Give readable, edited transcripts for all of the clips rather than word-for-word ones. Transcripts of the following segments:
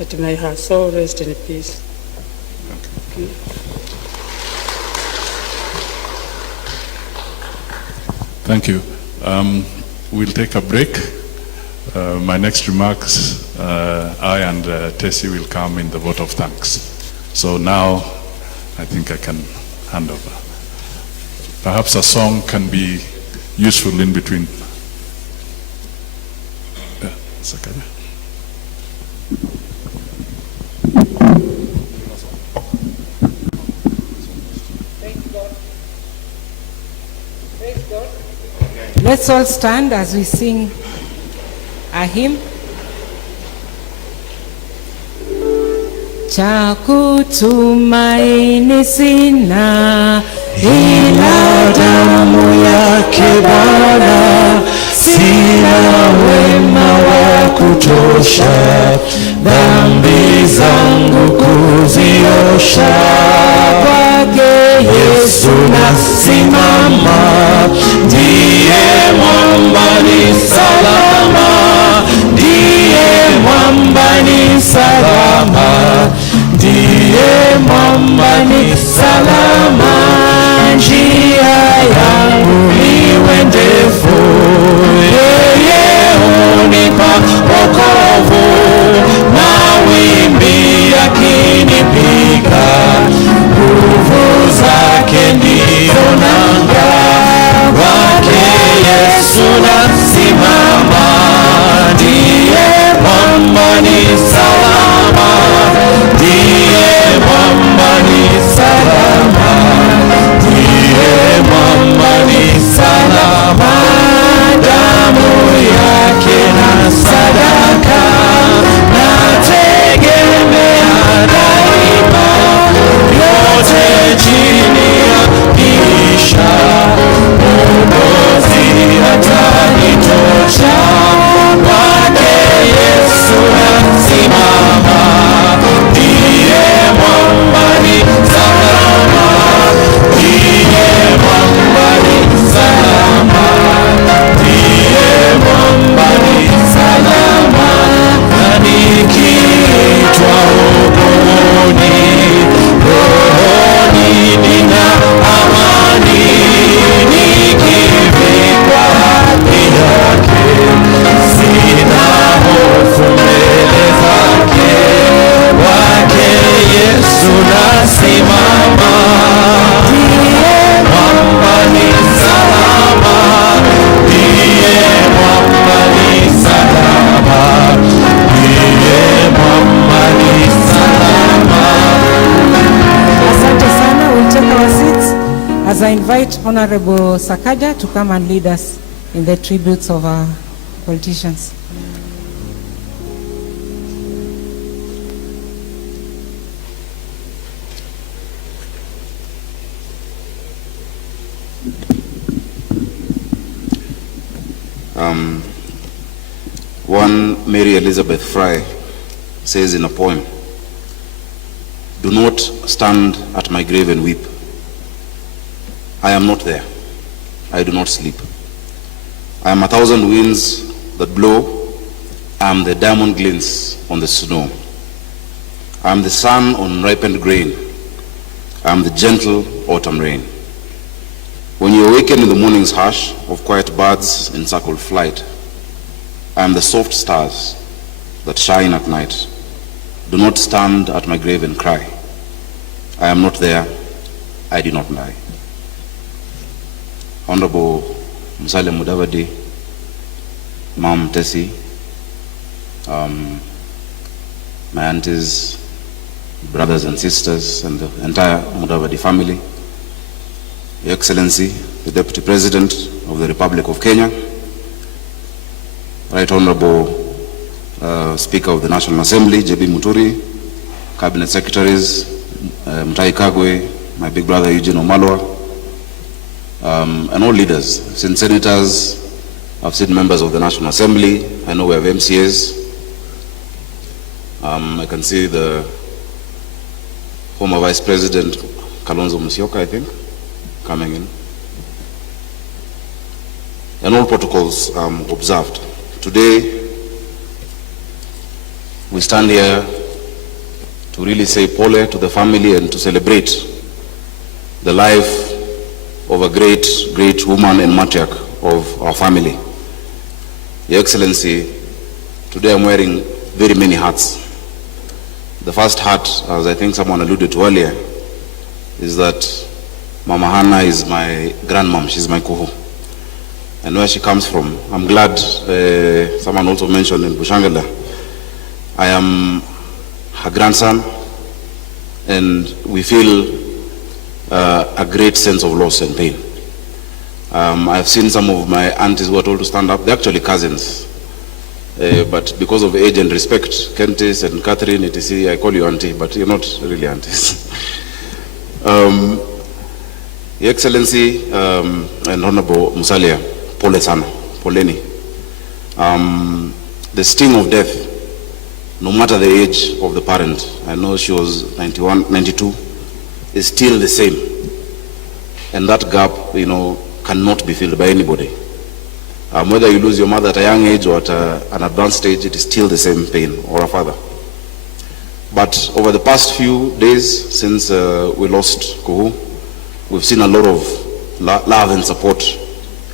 that may her soul rest in peace. Okay. Thank you. We'll take a break. My next remarks, I and Tessie will come in the vote of thanks. So now I think I can hand over. Perhaps a song can be useful in between. Sakaya. Let's all stand as we sing a hymn. Cha kutumaini sina ila damu yake Bwana, sina wema wa kutosha dhambi zangu kuziosha. Kwake Yesu nasimama, ndiye mwamba ni salama, ndiye mwamba ni salama, ndiye mwamba ni salama. Njia yangu iwe ndefu, yeye hunipa wokovu, mawimbi yakinipiga, nguvu zake ndiyo nanga. Kwake Yesu nasimama, ndiye mwamba ni salama, ndiye mwamba ni salama, ndiye mwamba ni salama. Damu yake na sadaka nategemea daima, yote chini ya kisha Mwokozi atanitosha. Kwake Yesu nasimama, ndiye mwamba ni salama, ndiye mwamba ni salama, ndiye mwamba ni salama. Na nikiitwa hukumuni, rohoni nina amani, nikivikwa haki yake, sina hofu mbele zake. Kwake Yesu nasimama, ndiye mwamba ni salama, ndiye mwamba ni salama, ndiye mwamba ni salama. Asante sana. We'll take our seats as I invite Honorable Sakaja to come and lead us in the tributes of our politicians. One Mary Elizabeth Fry says in a poem, "Do not stand at my grave and weep. I am not there. I do not sleep. I am a thousand winds that blow. I am the diamond glints on the snow. I am the sun on ripened grain. I am the gentle autumn rain. When you awaken in the morning's hush of quiet birds in circle flight, I am the soft stars that shine at night. Do not stand at my grave and cry. I am not there. I did not die." Honorable Mudavadi, Mom Tessie, my aunties, brothers and sisters, and the entire Mudavadi family, Your Excellency, the Deputy President of the Republic of Kenya, Right Honorable Speaker of the National Assembly, J.B. Muturi, Cabinet Secretaries, Mutahi Kagwe, my big brother Eugene Omalwa, and all leaders. I've seen senators, I've seen members of the National Assembly, I know we have MCAs. I can see the former Vice President Kalonzo Musyoka, I think, coming in. And all protocols observed. Today, we stand here to really say pole to the family and to celebrate the life of a great, great woman and matriarch of our family. Your Excellency, today I'm wearing very many hats. The first hat, as I think someone alluded to earlier, is that Mama Hannah is my grandmom, she's my kuhu. And where she comes from, I'm glad, someone also mentioned in Bushangala, I am her grandson, and we feel a great sense of loss and pain. I've seen some of my aunties who are told to stand up. They're actually cousins. But because of age and respect, Kentis and Catherine, etc., I call you auntie, but you're not really aunties. Your Excellency and Honorable Musalia, pole sana, poleni. The sting of death, no matter the age of the parent, I know she was 91, 92, is still the same. And that gap, cannot be filled by anybody. Whether you lose your mother at a young age or at an advanced stage, it is still the same pain, or a father. But over the past few days, since we lost Kuhu, we've seen a lot of love and support,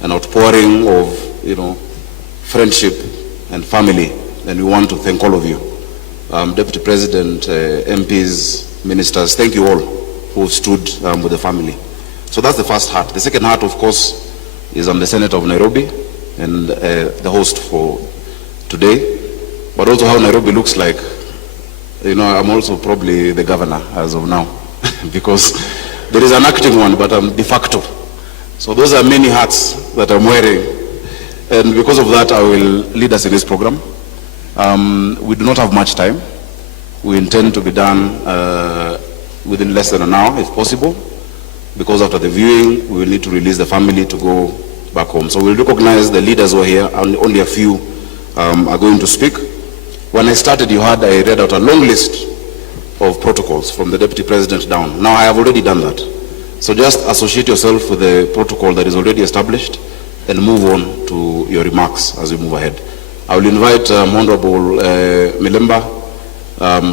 an outpouring of, friendship and family, and we want to thank all of you. Deputy President, MPs, ministers, thank you all who stood with the family. So that's the first heart. The second heart, of course, is I'm the Senator of Nairobi and the host for today, but also how Nairobi looks like. I'm also probably the governor as of now because there is an acting one, but I'm de facto. So those are many hats that I'm wearing, and because of that, I will lead us in this program. We do not have much time. We intend to be done within less than an hour, if possible, because after the viewing, we will need to release the family to go back home. So we'll recognize the leaders who are here, and only a few are going to speak. When I started, I read out a long list of protocols from the Deputy President down. Now I have already done that. So just associate yourself with the protocol that is already established and move on to your remarks as we move ahead. I will invite Honorable Milemba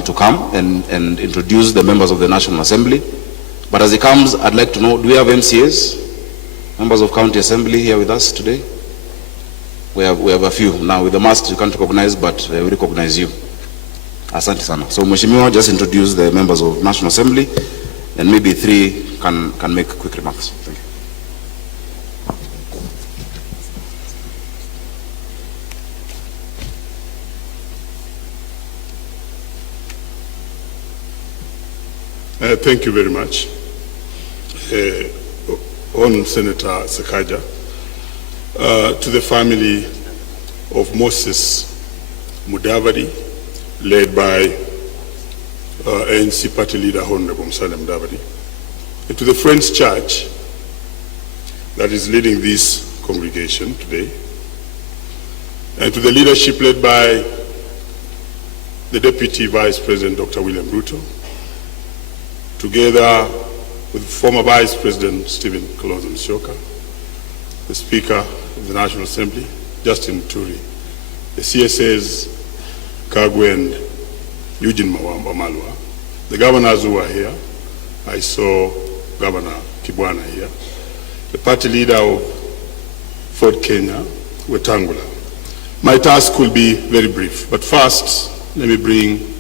to come and introduce the members of the National Assembly. But as he comes, I'd like to know, do we have MCAs, members of County Assembly here with us today? We have a few. Now with the masks you can't recognize, but we recognize you. Asante sana. So Mheshimiwa, just introduce the members of National Assembly, and maybe three can make quick remarks. Thank you. Thank you very much. On Senator Sakaja, to the family of Moses Mudavadi, led by ANC party leader Honorable Mudavadi, and to the Friends Church that is leading this congregation today, and to the leadership led by the Deputy Vice President Dr. William Ruto, together with former Vice President Stephen Kalonzo Musyoka, the Speaker of the National Assembly, Justin Muturi, the CSAs, Kagwe and Eugene Mawamba Malwa, the governors who are here. I saw Governor Kibwana here, the party leader of Ford Kenya, Wetangula. My task will be very brief, but first, let me bring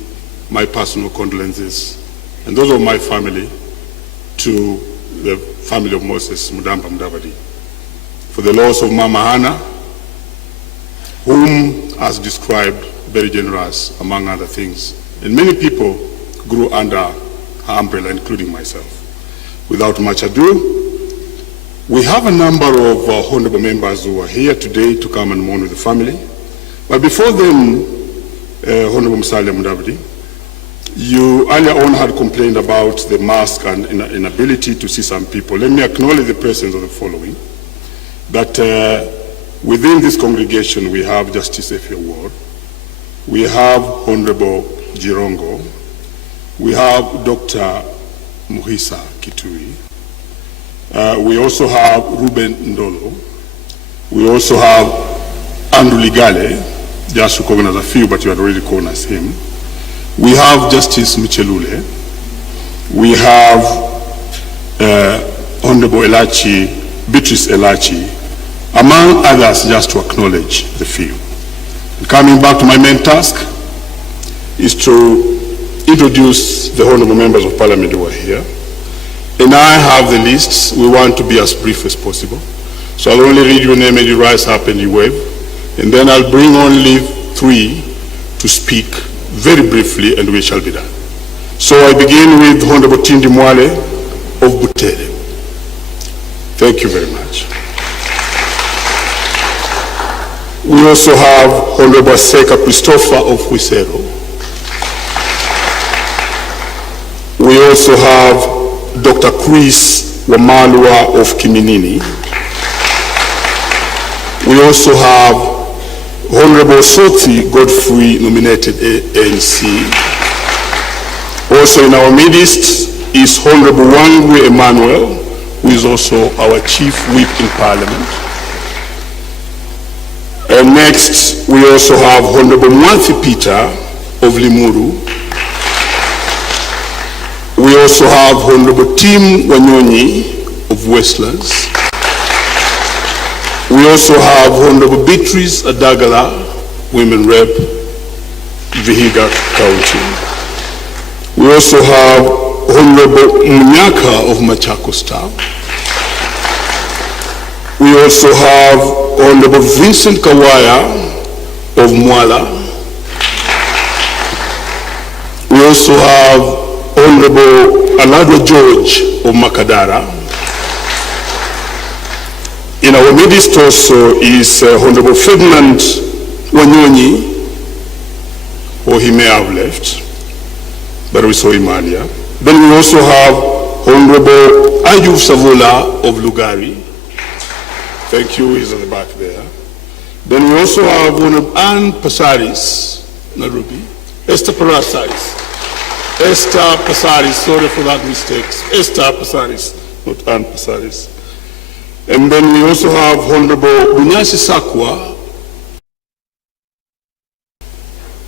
my personal condolences and those of my family to the family of Moses Mudavadi for the loss of Mama Hannah, whom, as described, very generous, among other things. And many people grew under her umbrella, including myself. Without much ado, we have a number of honorable members who are here today to come and mourn with the family. But before them, Honorable Musalia Mudavadi, you earlier on had complained about the mask and inability to see some people. Let me acknowledge the presence of the following. That within this congregation we have Justice Efe Ward, we have Honorable Jirongo, we have Dr. Muhisa Kitui, we also have Ruben Ndolo, we also have Andrew Ligale, just to recognize a few, but you had already called us him. We have Justice Michelule. We have Honorable Beatrice Elachi, among others, just to acknowledge the few. Coming back to my main task is to introduce the honorable members of parliament who are here. And I have the lists. We want to be as brief as possible. So I'll only read your name and you rise up and you wave. And then I'll bring only 3 to speak very briefly and we shall be done. So I begin with Honorable Tindi Mwale of Butere. Thank you very much. We also have Honorable Seka Christopher of Huisero. We also have Dr. Chris Wamalwa of Kiminini. We also have Honorable Soti Godfrey, nominated ANC. Also in our midst is Honorable Wangwe Emmanuel, who is also our Chief Whip in Parliament. And next, we also have Honorable Mwanthi Peter of Limuru. We also have Honorable Tim Wanyonyi of Westlands. We also have Honorable Beatrice Adagala, Women Rep, Vihiga County. We also have Honorable Munyaka of Machakos Town. We also have Honorable Vincent Kawaya of Mwala. We also have Honorable Aladwa George of Makadara. In our midst also is Honorable Ferdinand Wanyonyi, or he may have left, but we saw him earlier. Then we also have Honorable Ayub Savula of Lugari. Thank you, he's at the back there. Then we also have Honorable Ann Pasaris, Nairobi. Esther Pasaris. Esther Pasaris, sorry for that mistake. Esther Pasaris, not Ann Pasaris. And then we also have Honorable Bunyasi Sakwa,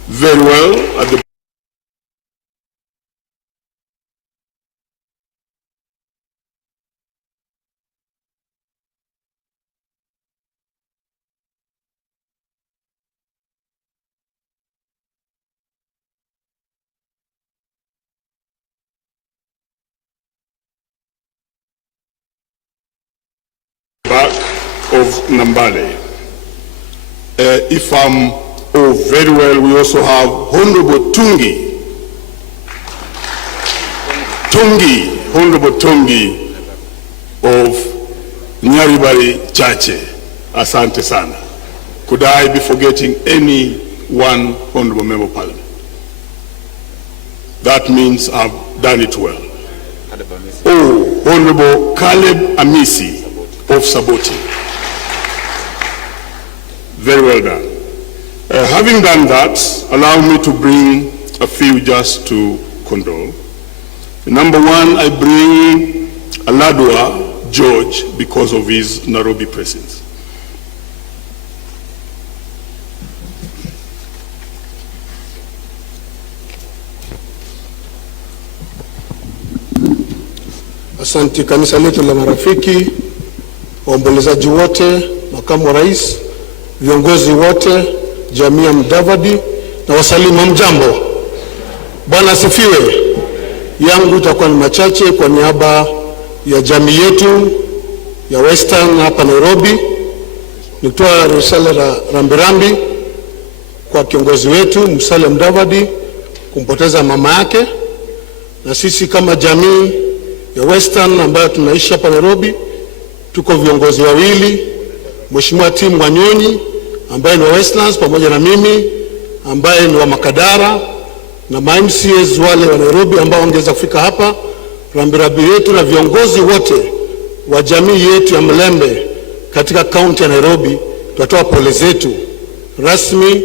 very well at the back of Nambale. If I'm very well, we also have Honorable Honorable Tungi of Nyaribari Chache. Asante sana. Could I be forgetting any one honorable member of parliament? That means I've done it well. Oh, Honorable Caleb Amisi of Saboti. Very well done. Having done that, allow me to bring a few just to condole. Number one, I bring Aladwa George because of his Nairobi presence. Asante kanisa letu la marafiki, waombolezaji wote, makamu wa rais, viongozi wote, jamii ya Mudavadi na wasalimu, mjambo. Bwana asifiwe. Yangu itakuwa ni machache kwa niaba ya jamii yetu ya Western hapa Nairobi. Nitoa risala la rambirambi kwa kiongozi wetu Musalia Mudavadi kumpoteza mama yake, na sisi kama jamii ya Western ambayo tunaishi hapa Nairobi tuko viongozi wawili, Mheshimiwa Tim Wanyonyi ambaye ni wa Westlands pamoja na mimi ambaye ni wa Makadara na MCAs wale wa Nairobi ambao wangeweza kufika hapa. Rambirambi yetu na viongozi wote wa jamii yetu ya Mlembe katika kaunti ya Nairobi, tunatoa pole zetu rasmi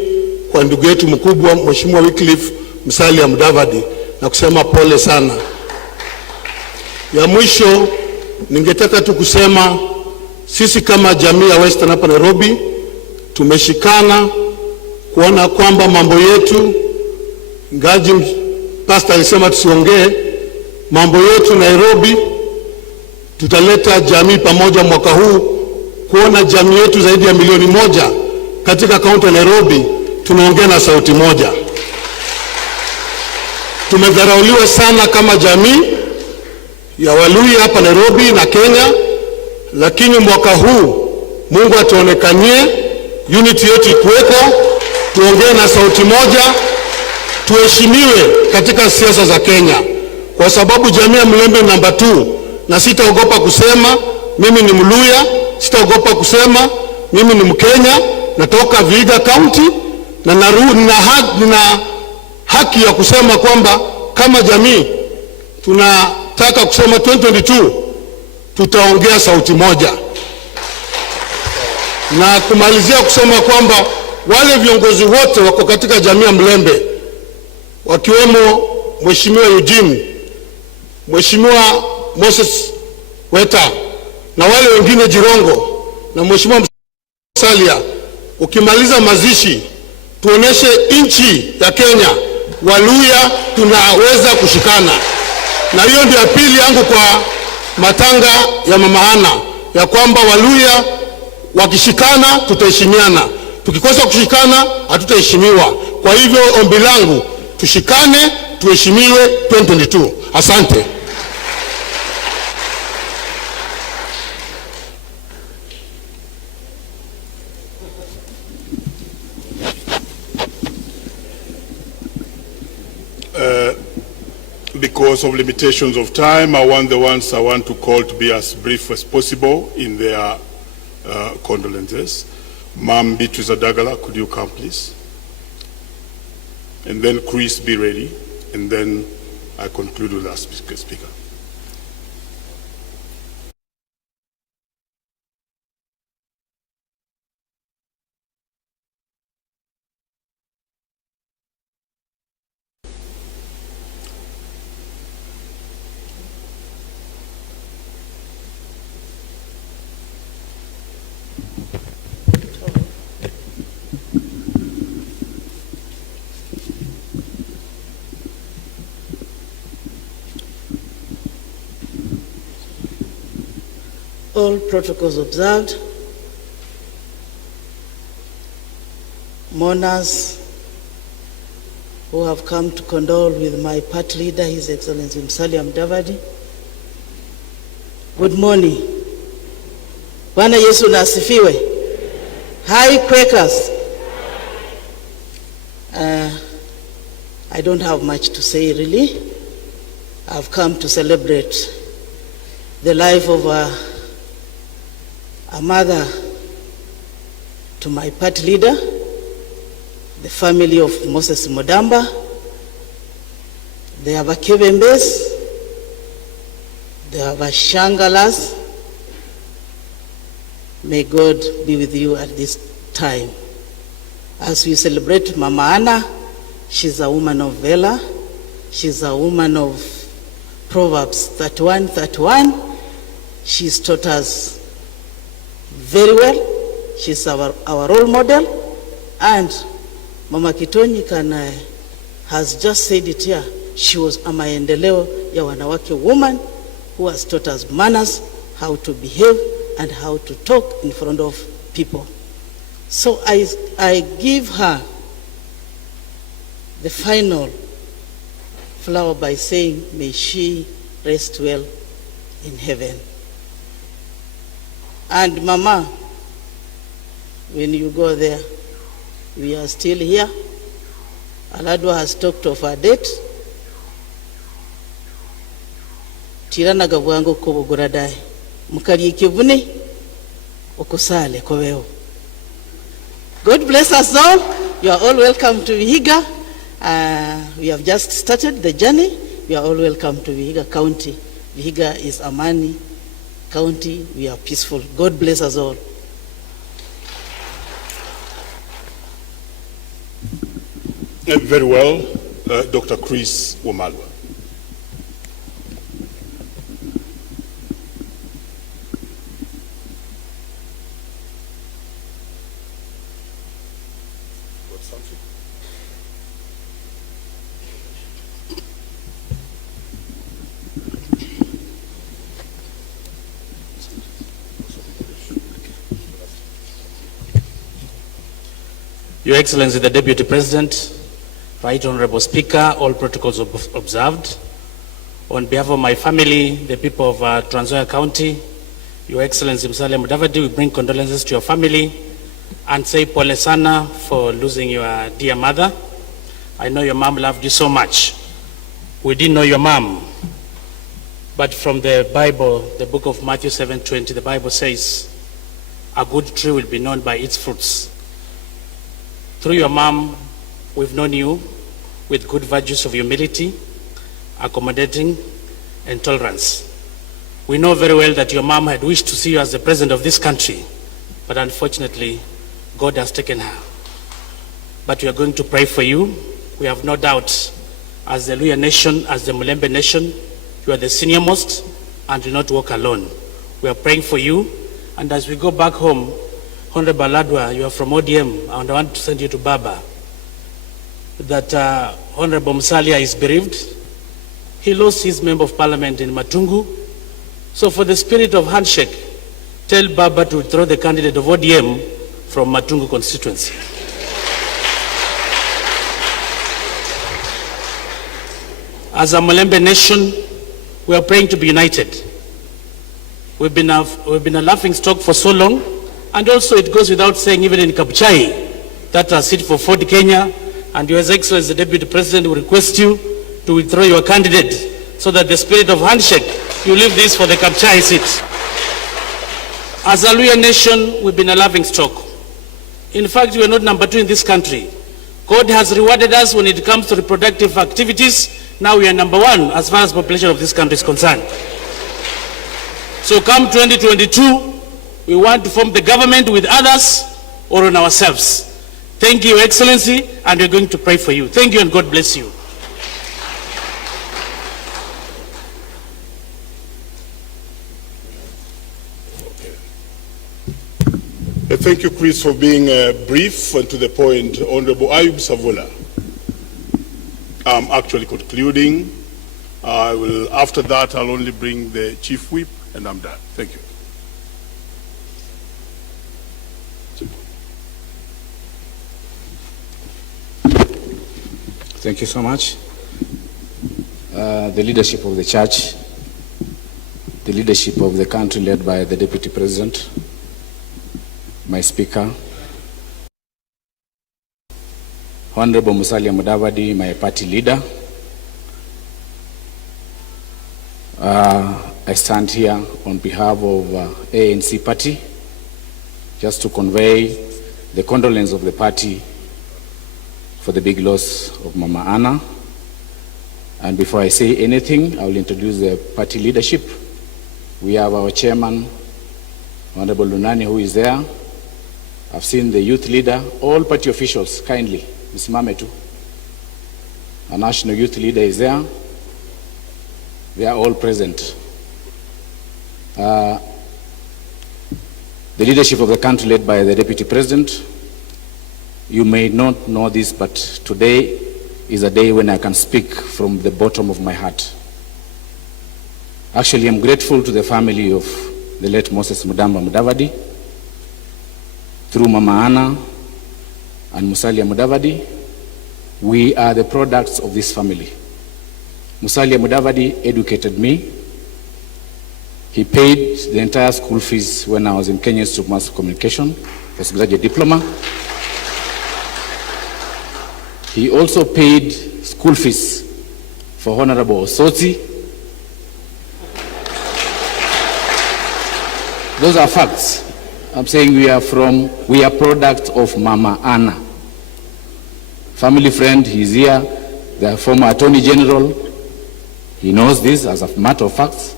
kwa ndugu yetu mkubwa Mheshimiwa Wycliffe Musalia Mudavadi na kusema pole sana. Ya mwisho ningetaka tu kusema sisi kama jamii ya Western hapa Nairobi tumeshikana kuona kwamba mambo yetu Ngaji pastor alisema tusiongee mambo yetu Nairobi, tutaleta jamii pamoja mwaka huu kuona jamii yetu zaidi ya milioni 1 katika kaunti ya Nairobi tunaongea na sauti moja. Tumedharauliwa sana kama jamii ya Waluhya hapa Nairobi na Kenya, lakini mwaka huu Mungu atuonekanie, unity yetu ikuweko, tuongee na sauti moja, tuheshimiwe katika siasa za Kenya, kwa sababu jamii ya Mlembe namba 2, na sitaogopa kusema mimi ni Mluhya, sitaogopa kusema mimi ni Mkenya, natoka Vihiga County, na nina haki ya kusema kwamba kama jamii tunataka kusema 2022 tutaongea sauti moja. Na kumalizia kusema kwamba wale viongozi wote wako katika jamii ya Mlembe, wakiwemo Mheshimiwa Eugene, Mheshimiwa Moses Weta na wale wengine Jirongo na Mheshimiwa Salia, ukimaliza mazishi tuoneshe nchi ya Kenya Waluhya tunaweza kushikana. Na hiyo ndio apili yangu kwa matanga ya Mama Ana, ya kwamba Waluhya wakishikana tutaheshimiana, tukikosa kushikana hatutaheshimiwa. Kwa hivyo ombi langu, tushikane, tuheshimiwe 2022. Asante. Because of limitations of time, I want the ones I want to call to be as brief as possible in their condolences. Ma'am Beatrice Adagala, could you come please? And then Chris, be ready. And then I conclude with our speaker. All protocols observed. Mourners who have come to condole with my party leader, His Excellency Musalia Mudavadi. Good morning. Bwana Yesu na asifiwe. Hi Quakers. I don't have much to say really. I've come to celebrate the life of a mother to my party leader, the family of Moses Mudamba, the Abakebembes, the Abashangalas. May God be with you at this time. As we celebrate Mama Ana, she's a woman of valor. She's a woman of Proverbs 31:31. She's taught us very well. She's our role model. And Mama Kitoni has just said it here. She was a maendeleo ya wanawake woman who has taught us manners, how to behave and how to talk in front of people. So I give her the final flower by saying, may she rest well in heaven. And Mama, when you go there, we are still here. Aladwa has talked of her date. Tirana gabwango kobogoradai. Mukali kivune okusale koweo. God bless us all. You are all welcome to Vihiga. We have just started the journey. You are all welcome to Vihiga County. Vihiga is Amani County. We are peaceful. God bless us all. Very well, Dr. Chris Wamalwa. Your Excellency the Deputy President, Right Honorable Speaker, all protocols observed. On behalf of my family, the people of Trans Nzoia County, Your Excellency Musalia Mudavadi, we bring condolences to your family and say pole sana for losing your dear mother. I know your mom loved you so much. We didn't know your mom, but from the Bible, the book of Matthew 7:20, the Bible says, a good tree will be known by its fruits. Through your mom, we've known you with good virtues of humility, accommodating, and tolerance. We know very well that your mom had wished to see you as the president of this country, but unfortunately, God has taken her. But we are going to pray for you. We have no doubt, as the Luhya nation, as the Mulembe nation, you are the senior most and do not walk alone. We are praying for you, and as we go back home, Honorable Aladwa, you are from ODM, and I want to send you to Baba, that Honorable Musalia is bereaved. He lost his member of parliament in Matungu. So for the spirit of handshake, tell Baba to withdraw the candidate of ODM from Matungu constituency. As a Mulembe nation, we are praying to be united. We've been a laughing stock for so long, and also it goes without saying, even in Kabuchai, that a seat for Ford Kenya, and Your Excellency the Deputy President will request you to withdraw your candidate so that the spirit of handshake, you leave this for the Kabuchai seat. As a Luhya nation, we've been a laughing stock. In fact, we are not number 2 in this country. God has rewarded us when it comes to reproductive activities. Now we are number 1 as far as population of this country is concerned. So come 2022, we want to form the government with others or on ourselves. Thank you, Your Excellency, and we're going to pray for you. Thank you and God bless you. Thank you, Chris, for being brief and to the point. Honorable Ayub Savula. I'm actually concluding. After that, I'll only bring the Chief Whip, and I'm done. Thank you. Thank you so much. The leadership of the church, the leadership of the country led by the Deputy President, my Speaker, Honorable Musalia Mudavadi, my party leader. I stand here on behalf of ANC party just to convey the condolence of the party for the big loss of Mama Anna. And before I say anything, I will introduce the party leadership. We have our chairman, Honorable Lunani, who is there. I've seen the youth leader, all party officials, kindly, Msimame tu. Our national youth leader is there. They are all present. The leadership of the country led by the Deputy President, you may not know this, but today is a day when I can speak from the bottom of my heart. Actually, I'm grateful to the family of the late Moses Mudamba Mudavadi. Through Mama Anna and Musalia Mudavadi, we are the products of this family. Musalia Mudavadi educated me. He paid the entire school fees when I was in Kenya Institute of Mass Communication, a diploma. He also paid school fees for Honorable Osoti. Those are facts. I'm saying we are products of Mama Anna. Family friend, he's here, the former Attorney General. He knows this as a matter of fact.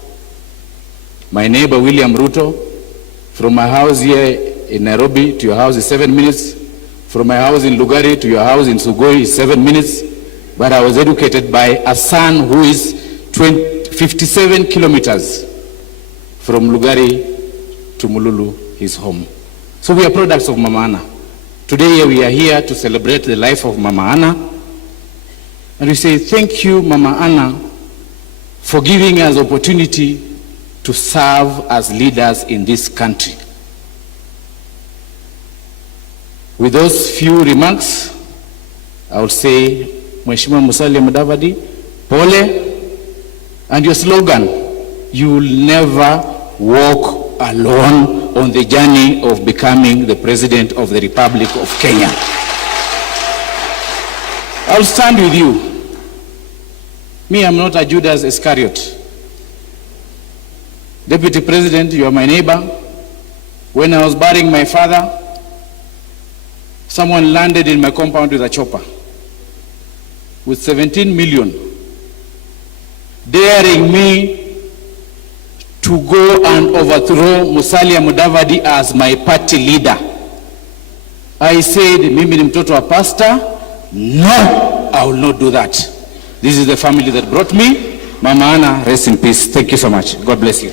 My neighbor, William Ruto, from my house here in Nairobi to your house is 7 minutes. From my house in Lugari to your house in Sugoi is 7 minutes. But I was educated by a son who is 57 kilometers from Lugari to Mululu, his home. So we are products of Mama Anna. Today we are here to celebrate the life of Mama Anna. And we say, thank you, Mama Anna, for giving us opportunity to serve as leaders in this country. With those few remarks, I would say, Mheshimiwa Musalia Mudavadi, pole, and your slogan, you will never walk alone on the journey of becoming the President of the Republic of Kenya. I'll stand with you. Me, I'm not a Judas Iscariot. Deputy President, you are my neighbor. When I was burying my father, someone landed in my compound with a chopper with 17 million, daring me to go and overthrow Musalia Mudavadi as my party leader. I said, mimi ni mtoto wa pastor, no, I will not do that. This is the family that brought me. Mama Anna, rest in peace. Thank you so much. God bless you.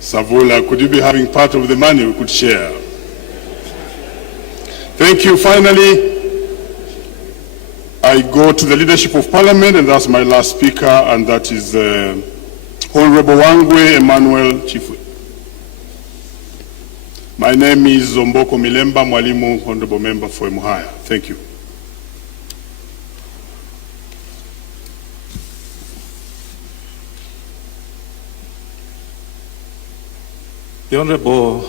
Savula, could you be having part of the money we could share? Thank you. Finally, I go to the leadership of Parliament, and that's my last speaker, and that is Honorable Wangwe Emmanuel Chifu. My name is Zomboko Milemba Mwalimu, Honorable Member for Emuhaya. Thank you. The Honorable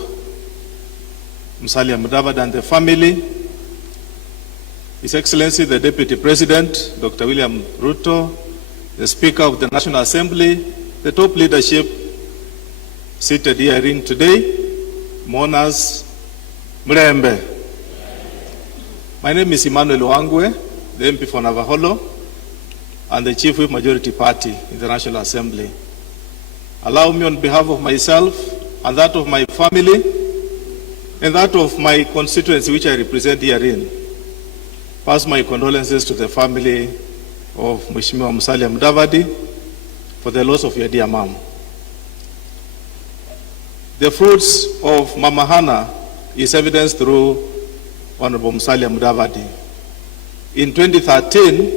Musalia Mudavadi and the family, His Excellency the Deputy President, Dr. William Ruto, the Speaker of the National Assembly, the top leadership seated herein today, mourners, Mrembe. My name is Emmanuel Wangwe, the MP for Navaholo, and the Chief Whip Majority Party in the National Assembly. Allow me on behalf of myself and that of my family and that of my constituency which I represent herein, pass my condolences to the family of Mheshimiwa Musalia Mudavadi for the loss of your dear mom. The fruits of Mama Hana is evidenced through Honorable Musalia Mudavadi. In 2013,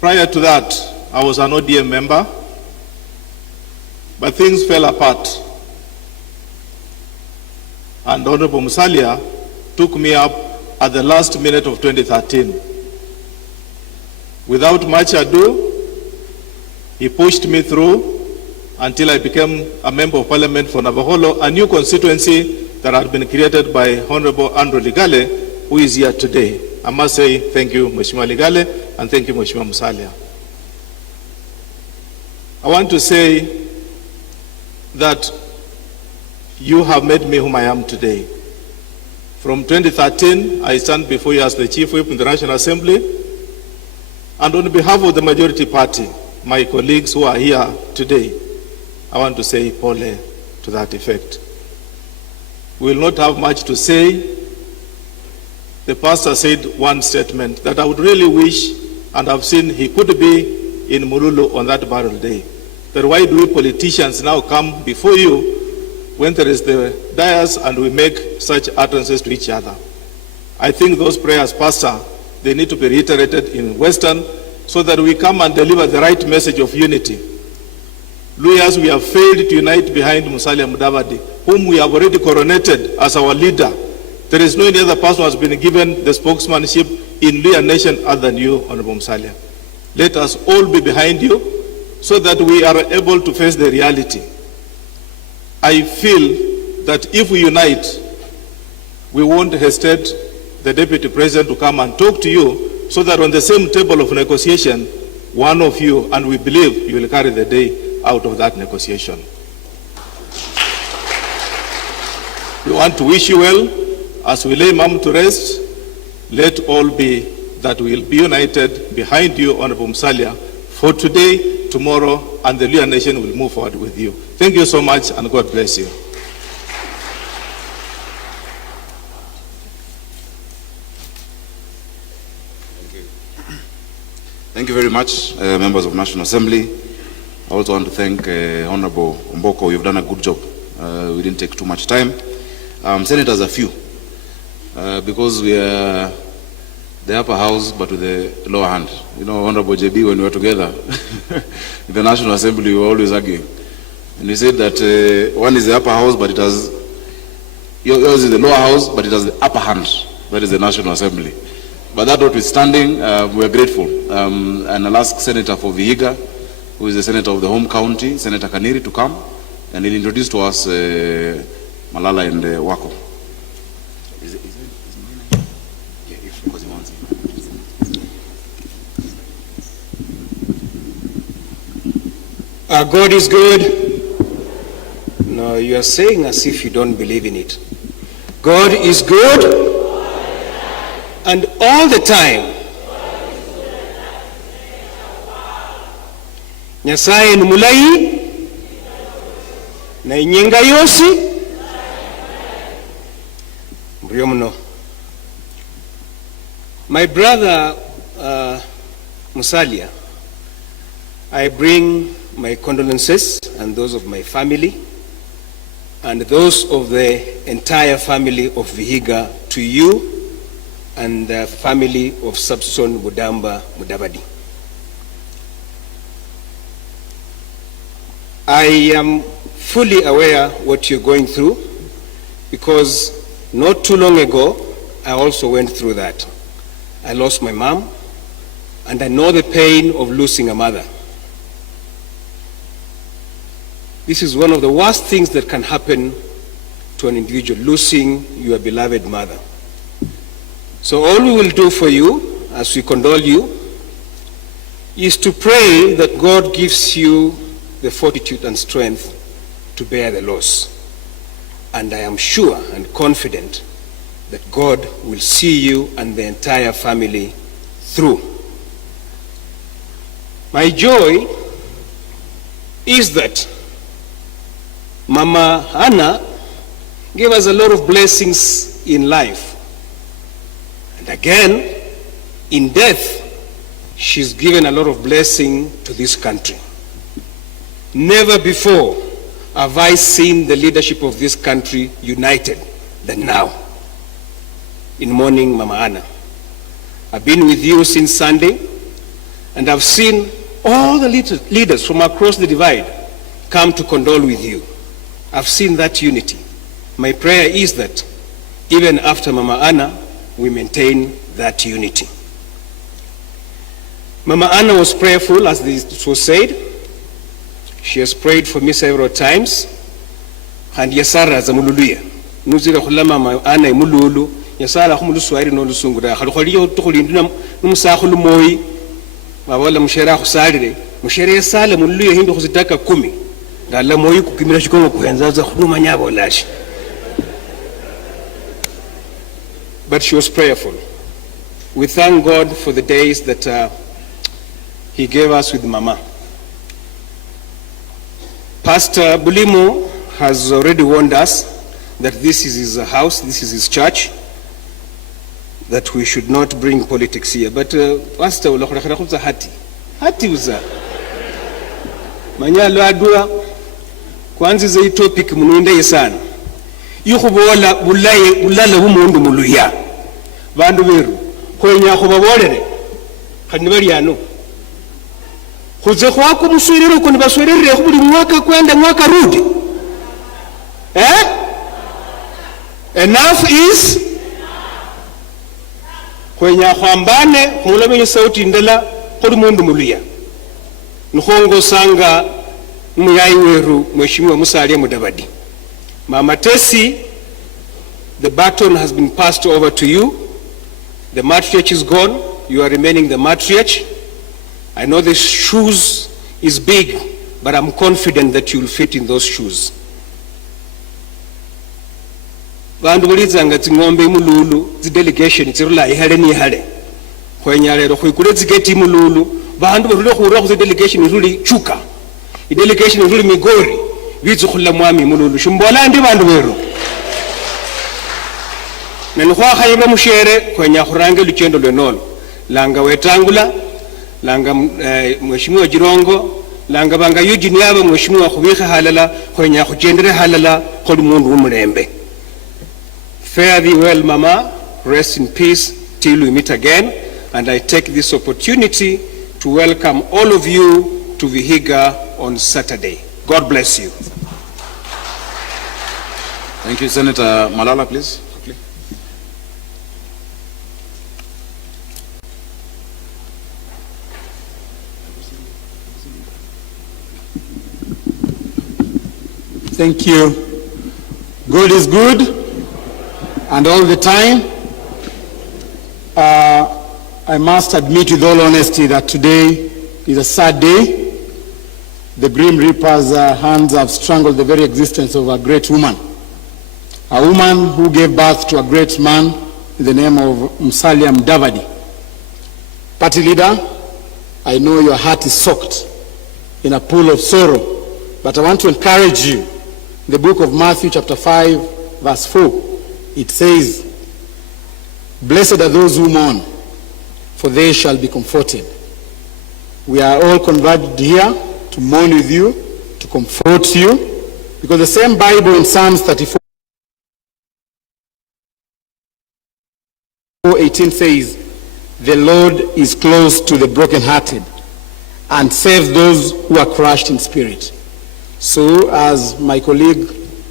prior to that, I was an ODM member, but things fell apart. And Honorable Musalia took me up at the last minute of 2013. Without much ado, he pushed me through until I became a member of Parliament for Navaholo, a new constituency that had been created by Honorable Andrew Ligale, who is here today. I must say thank you, Mheshimiwa Ligale, and thank you, Mheshimiwa Musalia. I want to say that you have made me whom I am today. From 2013, I stand before you as the Chief Whip in the National Assembly, and on behalf of the majority party, my colleagues who are here today, I want to say pole to that effect. We will not have much to say. The pastor said one statement that I would really wish, and I've seen he could be in Mululu on that burial day. That why do we politicians now come before you when there is the dais and we make such utterances to each other? I think those prayers, Pastor, they need to be reiterated in Western so that we come and deliver the right message of unity. Lawyers, we have failed to unite behind Musalia Mudavadi, whom we have already coronated as our leader. There is no any other person who has been given the spokesmanship in Luya Nation other than you, Honorable Musalia. Let us all be behind you so that we are able to face the reality. I feel that if we unite, we won't hesitate the Deputy President to come and talk to you so that on the same table of negotiation, one of you, and we believe you will carry the day out of that negotiation. We want to wish you well. As we lay Mom to rest, let all be that we will be united behind you, Honorable Musalia, for today, tomorrow, and the Luya Nation will move forward with you. Thank you so much, and God bless you. Thank you very much, members of National Assembly. I also want to thank Honorable Mboko. You've done a good job. We didn't take too much time. Senators, a few, because we are the upper house but with the lower hand. You know, Honorable JB, when we were together in the National Assembly, we were always arguing. And we said that one is the upper house, but it has, yours is the lower house, but it has the upper hand. That is the National Assembly. But that notwithstanding, we are grateful. And I'll ask Senator for Vihiga, who is the Senator of the home county, Senator Kaniri, to come, and he'll introduce to us Malala and Wako. God is good. No, you are saying as if you don't believe in it. God is good, and all the time. Nyasaye ni mulai na inyenga yosi mbriyo muno. My brother Musalia, I bring my condolences and those of my family and those of the entire family of Vihiga to you and the family of Subson Budamba Mudavadi. I am fully aware what you're going through, because not too long ago I also went through that. I lost my mom, and I know the pain of losing a mother. This is one of the worst things that can happen to an individual, losing your beloved mother. So all we will do for you, as we condole you, is to pray that God gives you the fortitude and strength to bear the loss. And I am sure and confident that God will see you and the entire family through. My joy is that Mama Anna gave us a lot of blessings in life. And again, in death, she's given a lot of blessing to this country. Never before have I seen the leadership of this country united than now. In mourning Mama Anna. I've been with you since Sunday, and I've seen all the leaders from across the divide come to condole with you. I've seen that unity. My prayer is that even after Mama Anna, we maintain that unity. Mama Anna was prayerful, as this was said. She has prayed for me several times. And Yasara zamululuya. Nuzira khula Mama Anna imululu. Yasara khumulu swahili no lusungura. Khalukhaliyo tukhulinduna numusakhulu moyi. Mawala mshera khusalire. Mshera yasala mululuya hindu khuzitaka 10. Ndala moyi kukimira shikongo kuhenzaza khuluma nyabo lashi. But she was prayerful. We thank God for the days that He gave us with Mama. Pastor Bulimo has already warned us that this is his house, this is his church, that we should not bring politics here. But Pastor Ulakhurakhuza hati uza. Manyalo adua kwanziza hii topic mununde sana. Yukhubola bulala bumundu muluya. Bandu beru kwenya khubabolere khani bali ano. Khuze khwako muswiriro kuni baswirire khubuli mwaka kwenda mwaka rudi. Enough is kwenya khwambane khulamenye sauti ndala khuli mundu muluya. Nkhongo sanga muyayi weru Mheshimiwa Musalia Mudavadi. Mama Tesi, the baton has been passed over to you. The matriarch is gone. You are remaining the matriarch. I know the shoes is big, but I'm confident that you will fit in those shoes. Vandu bulizanga ng'ombe mululu, the delegation tsirula ihale ni ihale. Kwenya lero khwikule zigeti mululu, vandu barule khura khu delegation iruli chuka. I delegation iruli Migori, bizu khulla mwami mululu. Shimbola ndi vandu beru. Nenkhwa khayima mushere kwenya khurange luchendo lwenolo. Langa wetangula, langa Mheshimiwa Jirongo, langa banga yujini yaba Mheshimiwa khubikha halala, kwenya khujendere halala kholi mundu umulembe. Fare thee well, Mama. Rest in peace. till we meet again. And I take this opportunity to welcome all of you to Vihiga on Saturday. God bless you. Thank you, Senator Malala, please. Thank you. God is good, and all the time. I must admit with all honesty that today is a sad day. The Grim Reaper's hands have strangled the very existence of a great woman. A woman who gave birth to a great man in the name of Musalia Mudavadi. Party leader, I know your heart is soaked in a pool of sorrow, but I want to encourage you. In the book of Matthew chapter 5 verse 4, it says, "Blessed are those who mourn, for they shall be comforted." We are all converted here to mourn with you, to comfort you, because the same Bible in Psalms 34:18 says, "The Lord is close to the brokenhearted and saves those who are crushed in spirit." So, as my colleague,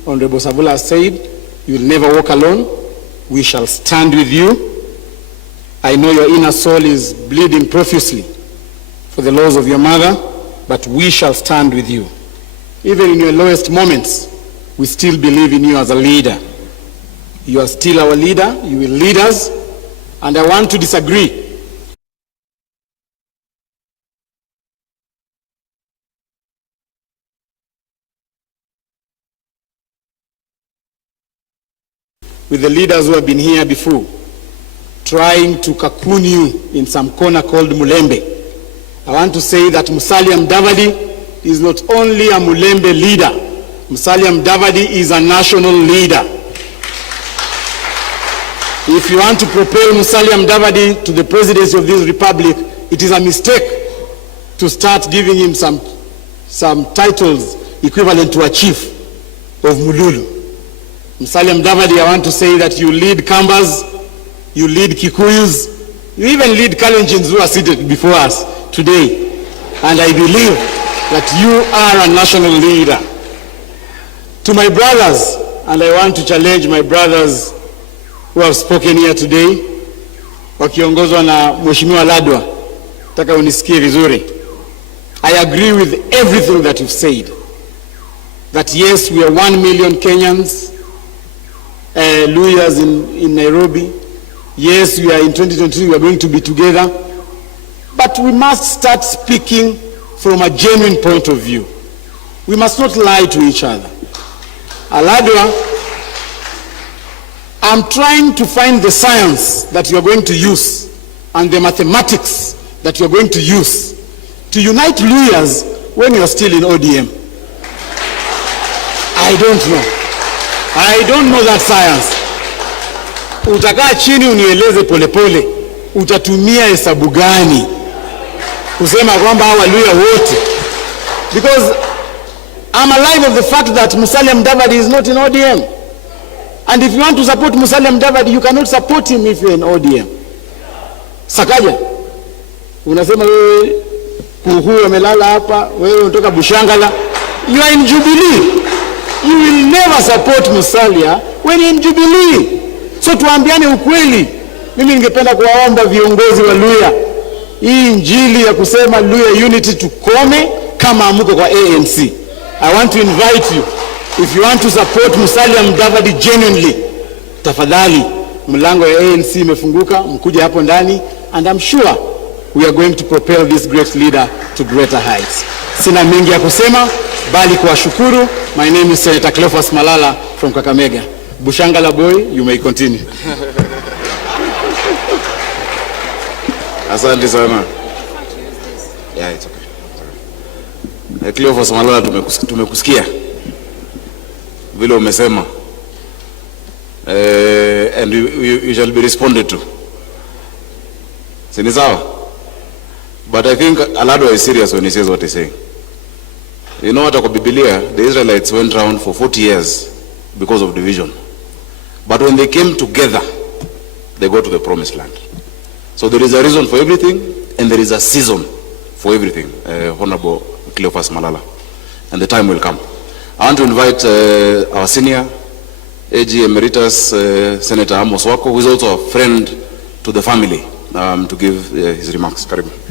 Honorable Savula said, you will never walk alone. We shall stand with you. I know your inner soul is bleeding profusely for the loss of your mother, but we shall stand with you. Even in your lowest moments, we still believe in you as a leader. You are still our leader. You will lead us. And I want to disagree. With the leaders who have been here before, trying to cocoon you in some corner called Mulembe. I want to say that Musalia Mudavadi is not only a Mulembe leader, Musalia Mudavadi is a national leader. If you want to propel Musalia Mudavadi to the presidency of this republic, it is a mistake to start giving him some titles equivalent to a chief of Mululu. Musalia Mudavadi, I want to say that you lead Kambas, you lead Kikuyus, you even lead Kalenjins who are seated before us today. And I believe that you are a national leader. To my brothers, and I want to challenge my brothers who have spoken here today, wakiongozwa na Mheshimiwa Aladwa, nataka unisikie vizuri. I agree with everything that you've said. That yes, we are 1 million Kenyans, Luyas in Nairobi. Yes, we are in 2023, we are going to be together. But we must start speaking from a genuine point of view. We must not lie to each other. Aladwa, I'm trying to find the science that you are going to use and the mathematics that you are going to use to unite Luyas when you are still in ODM. I don't know. I don't know that science. Utakaa chini unieleze polepole, utatumia hesabu gani kusema kwamba hawa Luya wote? Because I'm alive of the fact that Musalia Mudavadi is not in ODM. And if you want to support Musalia Mudavadi, you cannot support him if you're in ODM. Sakaja, unasema wewe kuhu amelala hapa, wewe unatoka Bushangala, you are in Jubilee. You will never support Musalia when you're in Jubilee. So tuambiane ukweli. Mimi ningependa kuwaomba viongozi wa Luya, hii injili ya kusema Luya unity tukome kama amuko kwa ANC. I want to invite you, if you want to support Musalia Mudavadi genuinely, tafadhali mlango ya ANC imefunguka, mkuje hapo ndani, and I'm sure we are going to propel this great leader to greater heights. Sina mengi ya kusema, bali kuwashukuru. My name is Senator Cleophas Malala from Kakamega. Bushangala boy, you may continue. Asante sana. Yeah, it's okay. Cleophas Malala, tumekusikia vile umesema, and you shall be responded to. Sinisawa? But I think Aladwa is serious when he says what he's saying. You know what, kwa Biblia, the Israelites went around for 40 years because of division. But when they came together, they go to the promised land. So there is a reason for everything, and there is a season for everything, Honorable Cleophas Malala, and the time will come. I want to invite our senior AG Emeritus Senator Amos Wako, who is also a friend to the family, to give his remarks. Karibu.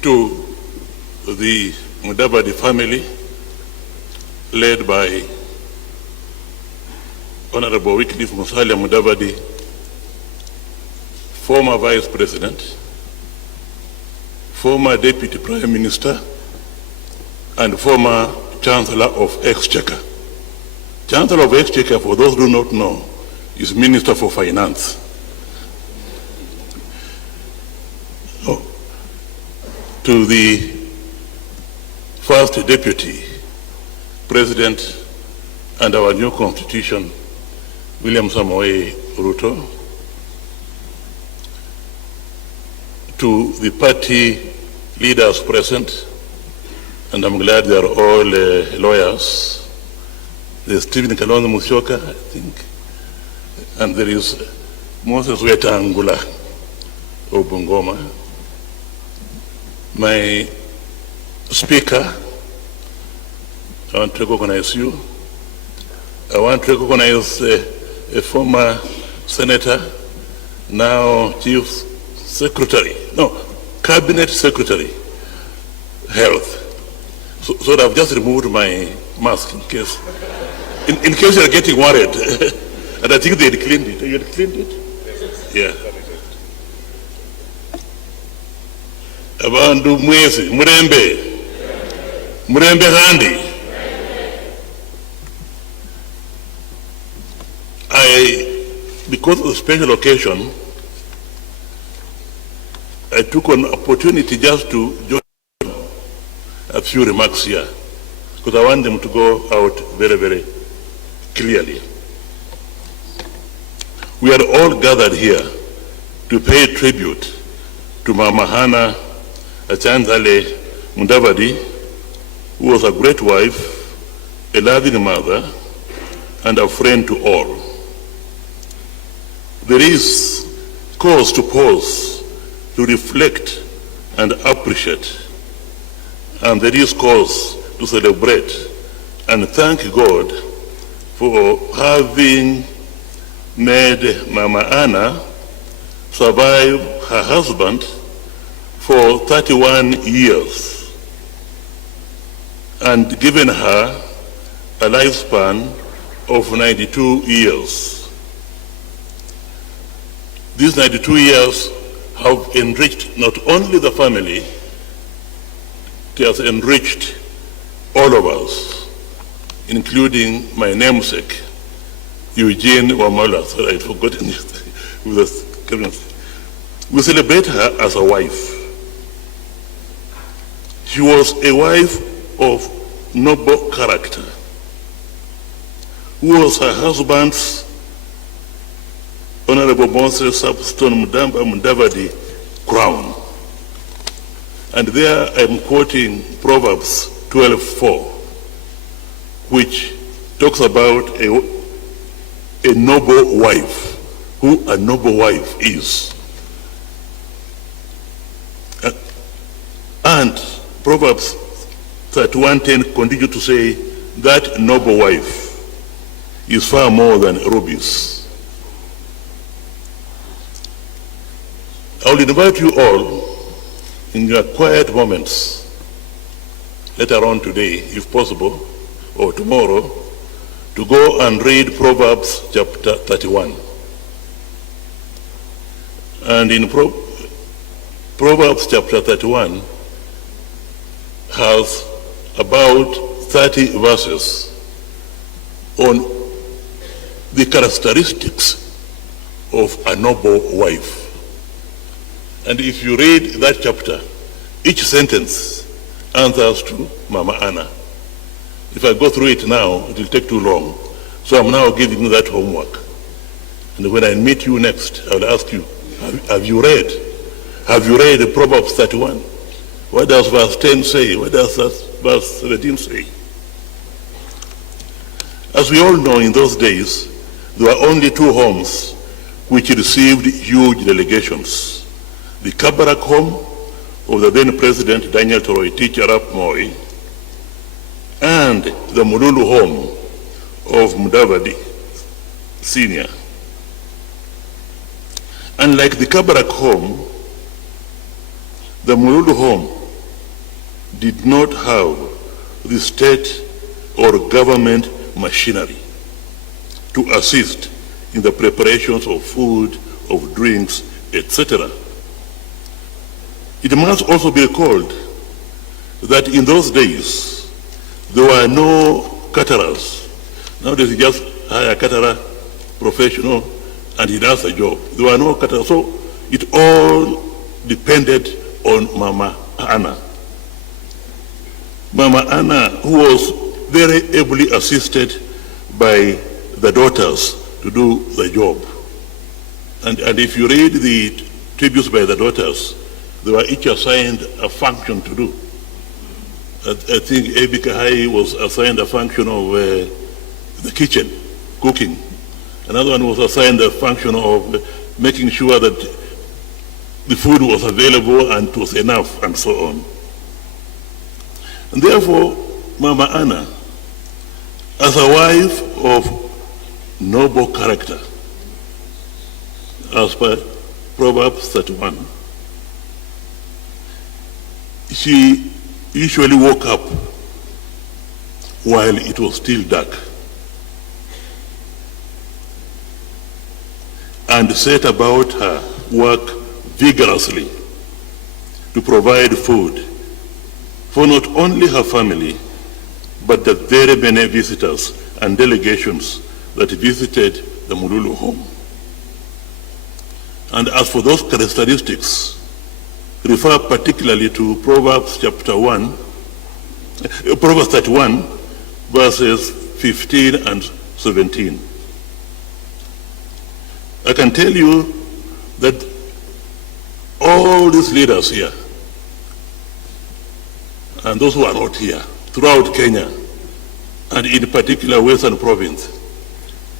To the Mudavadi family, led by Honorable Wycliffe Musalia Mudavadi, former Vice President, former Deputy Prime Minister, and former Chancellor of Exchequer. Chancellor of Exchequer, for those who do not know, is Minister for Finance. To the First Deputy President and our new Constitution, William Samoei Ruto, to the party leaders present, and I'm glad they are all lawyers. There's Stephen Kalonzo Musyoka, I think, and there is Moses Wetangula of Bungoma. My speaker, I want to recognize you. I want to recognize a former senator, now chief secretary, no, cabinet secretary, health. So I've just removed my mask in case you're getting worried. And I think they had cleaned it. You had cleaned it? Yeah. Abandu mwezi, murembe handi. Because of the special occasion, I took an opportunity just to join a few remarks here, because I want them to go out very, very clearly. We are all gathered here to pay tribute to Mama Hannah Achanzale Mudavadi, who was a great wife, a loving mother, and a friend to all. There is cause to pause, to reflect and appreciate, and there is cause to celebrate and thank God for having made Mama Anna survive her husband for 31 years and given her a lifespan of 92 years. These 92 years have enriched not only the family, it has enriched all of us, including my namesake, Eugene Wamala. Sorry, I'd forgotten this. We celebrate her as a wife. She was a wife of noble character, who was her husband's Honorable Moses Substone Mudavadi crown. And there I'm quoting Proverbs 12:4, which talks about a noble wife, who a noble wife is. And Proverbs 31:10 continue to say that noble wife is far more than rubies. I will invite you all in your quiet moments later on today, if possible, or tomorrow, to go and read Proverbs chapter 31. And in Proverbs chapter 31 has about 30 verses on the characteristics of a noble wife. And if you read that chapter, each sentence answers to Mama Anna. If I go through it now, it will take too long. So I'm now giving you that homework. And when I meet you next, I will ask you, have you read? Have you read Proverbs 31? What does verse 10 say? What does verse 17 say? As we all know, in those days, there were only two homes which received huge delegations. The Kabarak home of the then President Daniel Toroitich Arap Moi and the Mululu home of Mudavadi Senior. Unlike the Kabarak home, the Mululu home did not have the state or government machinery to assist in the preparations of food, of drinks, etc. It must also be recalled that in those days, there were no caterers. Nowadays, you just hire a caterer professional and he does the job. There were no caterers, so it all depended on Mama Anna. Mama Anna, who was very ably assisted by the daughters to do the job. And if you read the tributes by the daughters, they were each assigned a function to do. I think Ebi Kahai was assigned a function of the kitchen, cooking. Another one was assigned a function of making sure that the food was available and it was enough, and so on. And therefore, Mama Anna, as a wife of noble character, as per Proverbs 31, she usually woke up while it was still dark and set about her work vigorously to provide food for not only her family, but the very many visitors and delegations that visited the Mululu home. And as for those characteristics, refer particularly to Proverbs chapter 1, Proverbs 31, verses 15 and 17. I can tell you that all these leaders here, and those who are not here, throughout Kenya, and in particular Western Province,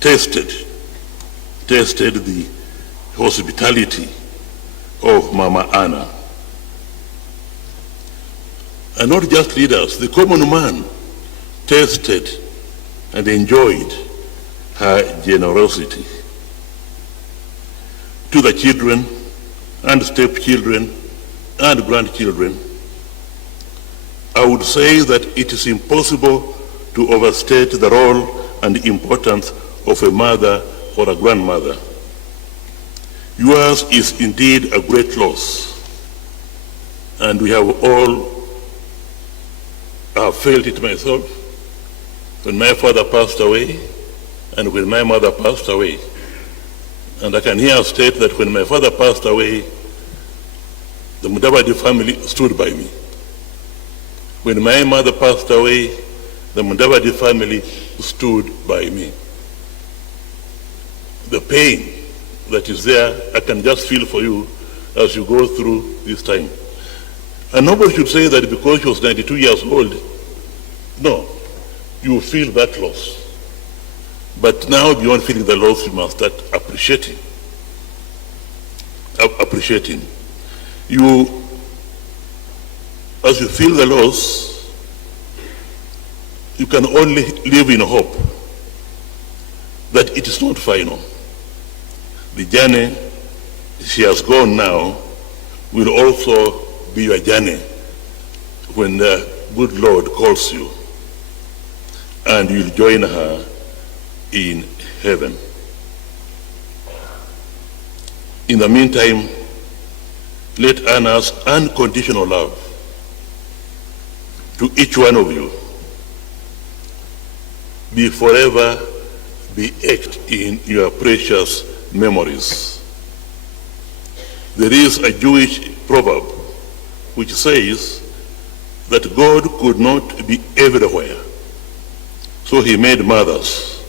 tasted the hospitality of Mama Anna. And not just leaders, the common man tasted and enjoyed her generosity to the children and stepchildren and grandchildren. I would say that it is impossible to overstate the role and importance of a mother or a grandmother. Yours is indeed a great loss, and we have all felt it myself when my father passed away and when my mother passed away. And I can here state that when my father passed away, the Mudavadi family stood by me. When my mother passed away, the Mudavadi family stood by me. The pain that is there, I can just feel for you as you go through this time. And nobody should say that because she was 92 years old, no, you feel that loss. But now, beyond feeling the loss, you must start appreciating. You, as you feel the loss, you can only live in hope that it is not final. The journey she has gone now will also be your journey when the good Lord calls you, and you'll join her in heaven. In the meantime, let Anna's unconditional love to each one of you be forever be etched in your precious memories. There is a Jewish proverb which says, that God could not be everywhere. So he made mothers.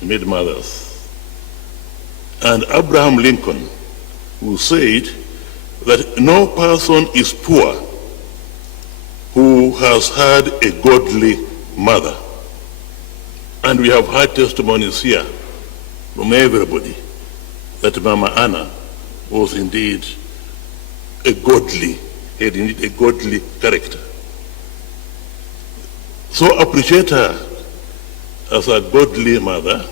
He made mothers. And Abraham Lincoln, who said that no person is poor who has had a godly mother. And we have heard testimonies here from everybody that Mama Anna was indeed had indeed a godly character. So appreciate her as a godly mother,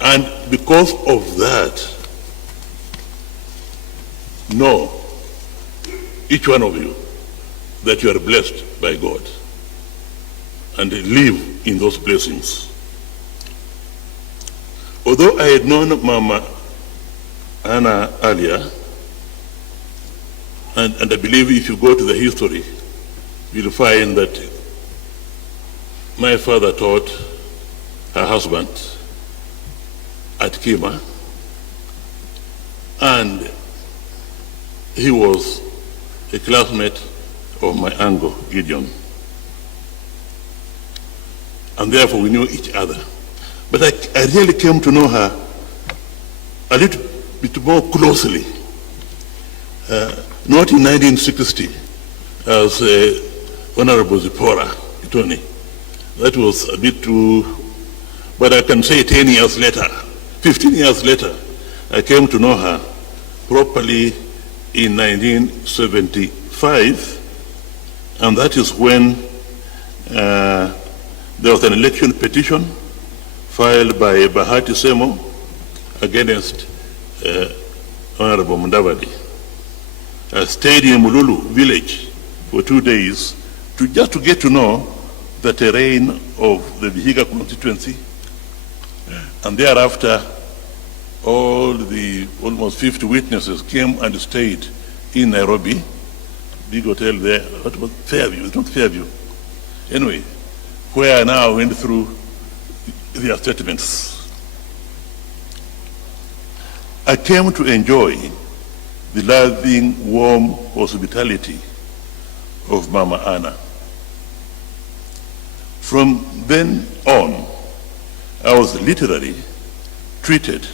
and because of that, know, each one of you, that you are blessed by God, and live in those blessings. Although I had known Mama Anna earlier, and I believe if you go to the history, you'll find that my father taught her husband at Kima, and he was a classmate of my uncle Gideon. And therefore we knew each other. But I really came to know her a little bit more closely, not in 1960 as Honorable Zipporah Itoni. That was a bit too, but I can say 10 years later, 15 years later, I came to know her properly in 1975, and that is when there was an election petition filed by Bahati Semo against Honorable Mudavadi. I stayed in Mululu village for 2 days just to get to know the terrain of the Vihiga constituency, and thereafter all the almost 50 witnesses came and stayed in Nairobi, big hotel there. What was Fairview? It's not Fairview. Anyway, where I now went through their statements. I came to enjoy the loving, warm hospitality of Mama Anna. From then on, I was literally treated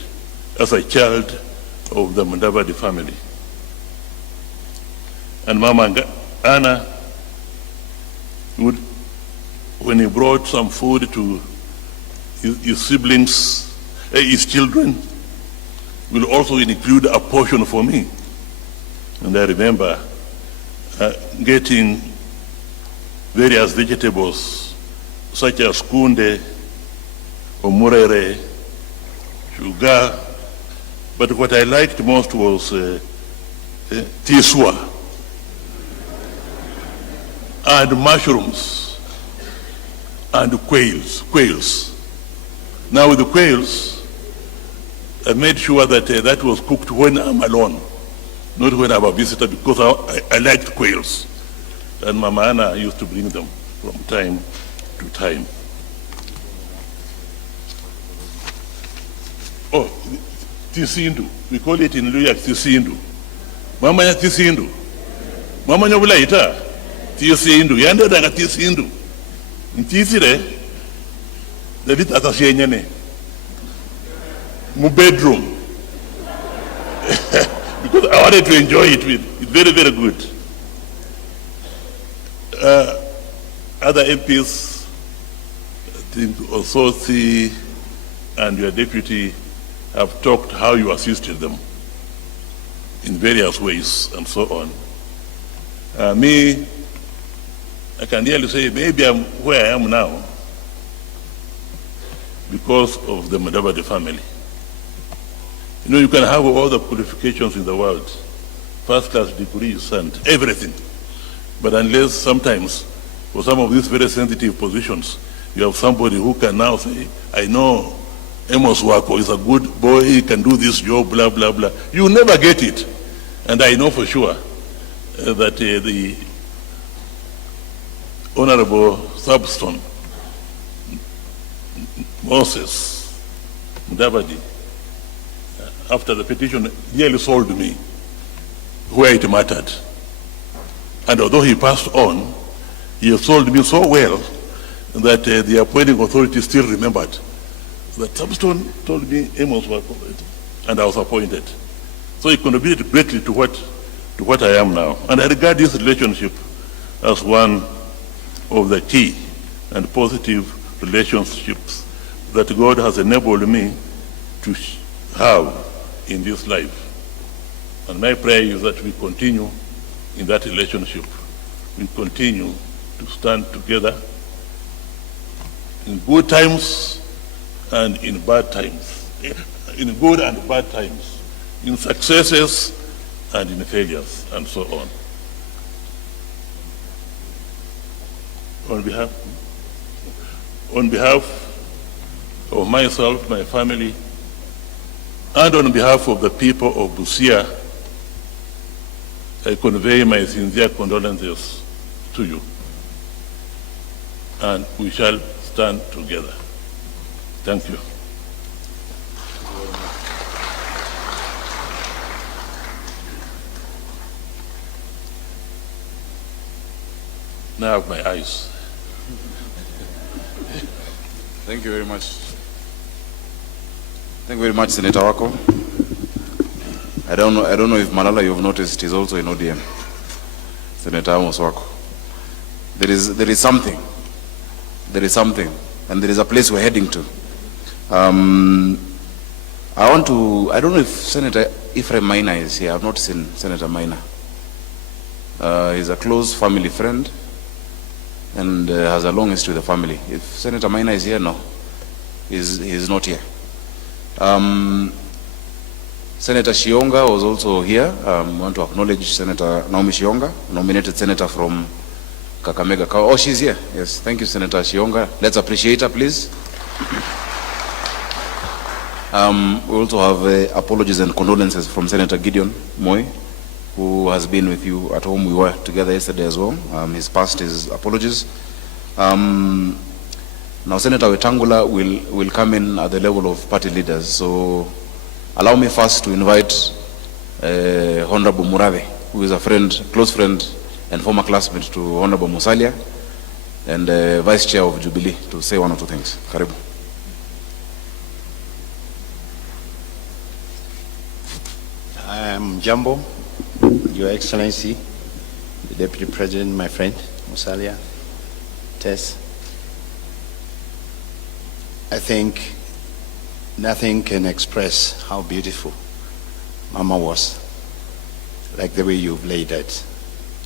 as a child of the Mudavadi family. And Mama Anna would, when he brought some food to his siblings, his children, will also include a portion for me. And I remember getting various vegetables such as kunde, omurere, sugar, but what I liked most was tiswa and mushrooms and quails. Now with the quails, I made sure that that was cooked when I'm alone, not when I'm a visitor, because I liked quails. And Mama Anna used to bring them from time to time. Oh, tisindu. We call it in Luyak tisindu. Mama ya tisindu. Mama nyobula ita. Tisindu. Yanda danga tisindu. Ntisire. David atashenyane. Mu bedroom. Because I wanted to enjoy it with. It's very, very good. Other MPs, I think Ososi and your deputy have talked how you assisted them in various ways and so on. Me, I can really say maybe I'm where I am now because of the Mudavadi family. You know, you can have all the qualifications in the world, first-class degrees and everything, but unless sometimes for some of these very sensitive positions, you have somebody who can now say, I know Amos Wako is a good boy, he can do this job, blah, blah, blah. You never get it. And I know for sure that the Honorable Substone, Moses Mudavadi, after the petition, nearly sold me where it mattered. And although he passed on, he has told me so well that the appointing authority still remembered that Substone told me Amos was appointed, and I was appointed. So it contributed greatly to what I am now. And I regard this relationship as one of the key and positive relationships that God has enabled me to have in this life. And my prayer is that we continue in that relationship. We continue to stand together in good times and in bad times, in good and bad times, in successes and in failures, and so on. On behalf of myself, my family, and on behalf of the people of Busia, I convey my sincere condolences to you. And we shall stand together. Thank you. Now I have my eyes. Thank you very much. Thank you very much, Senator Wako. I don't know if Malala, you've noticed, is also in ODM. Senator Amos Wako. There is something, and there is a place we're heading to. I don't know if Senator Ephraim Maina is here. I've not seen Senator Maina. He's a close family friend and has a long history with the family. If Senator Maina is here, no, he's not here. Senator Shionga was also here. I want to acknowledge Senator Naomi Shionga, nominated senator from Kakamega. Oh, she's here. Yes, thank you, Senator Shionga. Let's appreciate her, please. We also have apologies and condolences from Senator Gideon Moi, who has been with you at home. We were together yesterday as well. He's passed his apologies. Now, Senator Wetangula will come in at the level of party leaders. So, allow me first to invite Honorable Murave, who is a friend, close friend, and former classmate to Honorable Musalia, and Vice Chair of Jubilee, to say one or two things. Karibu. Jambo, Your Excellency, the Deputy President, my friend, Musalia, Tess. I think nothing can express how beautiful Mama was, like the way you've laid it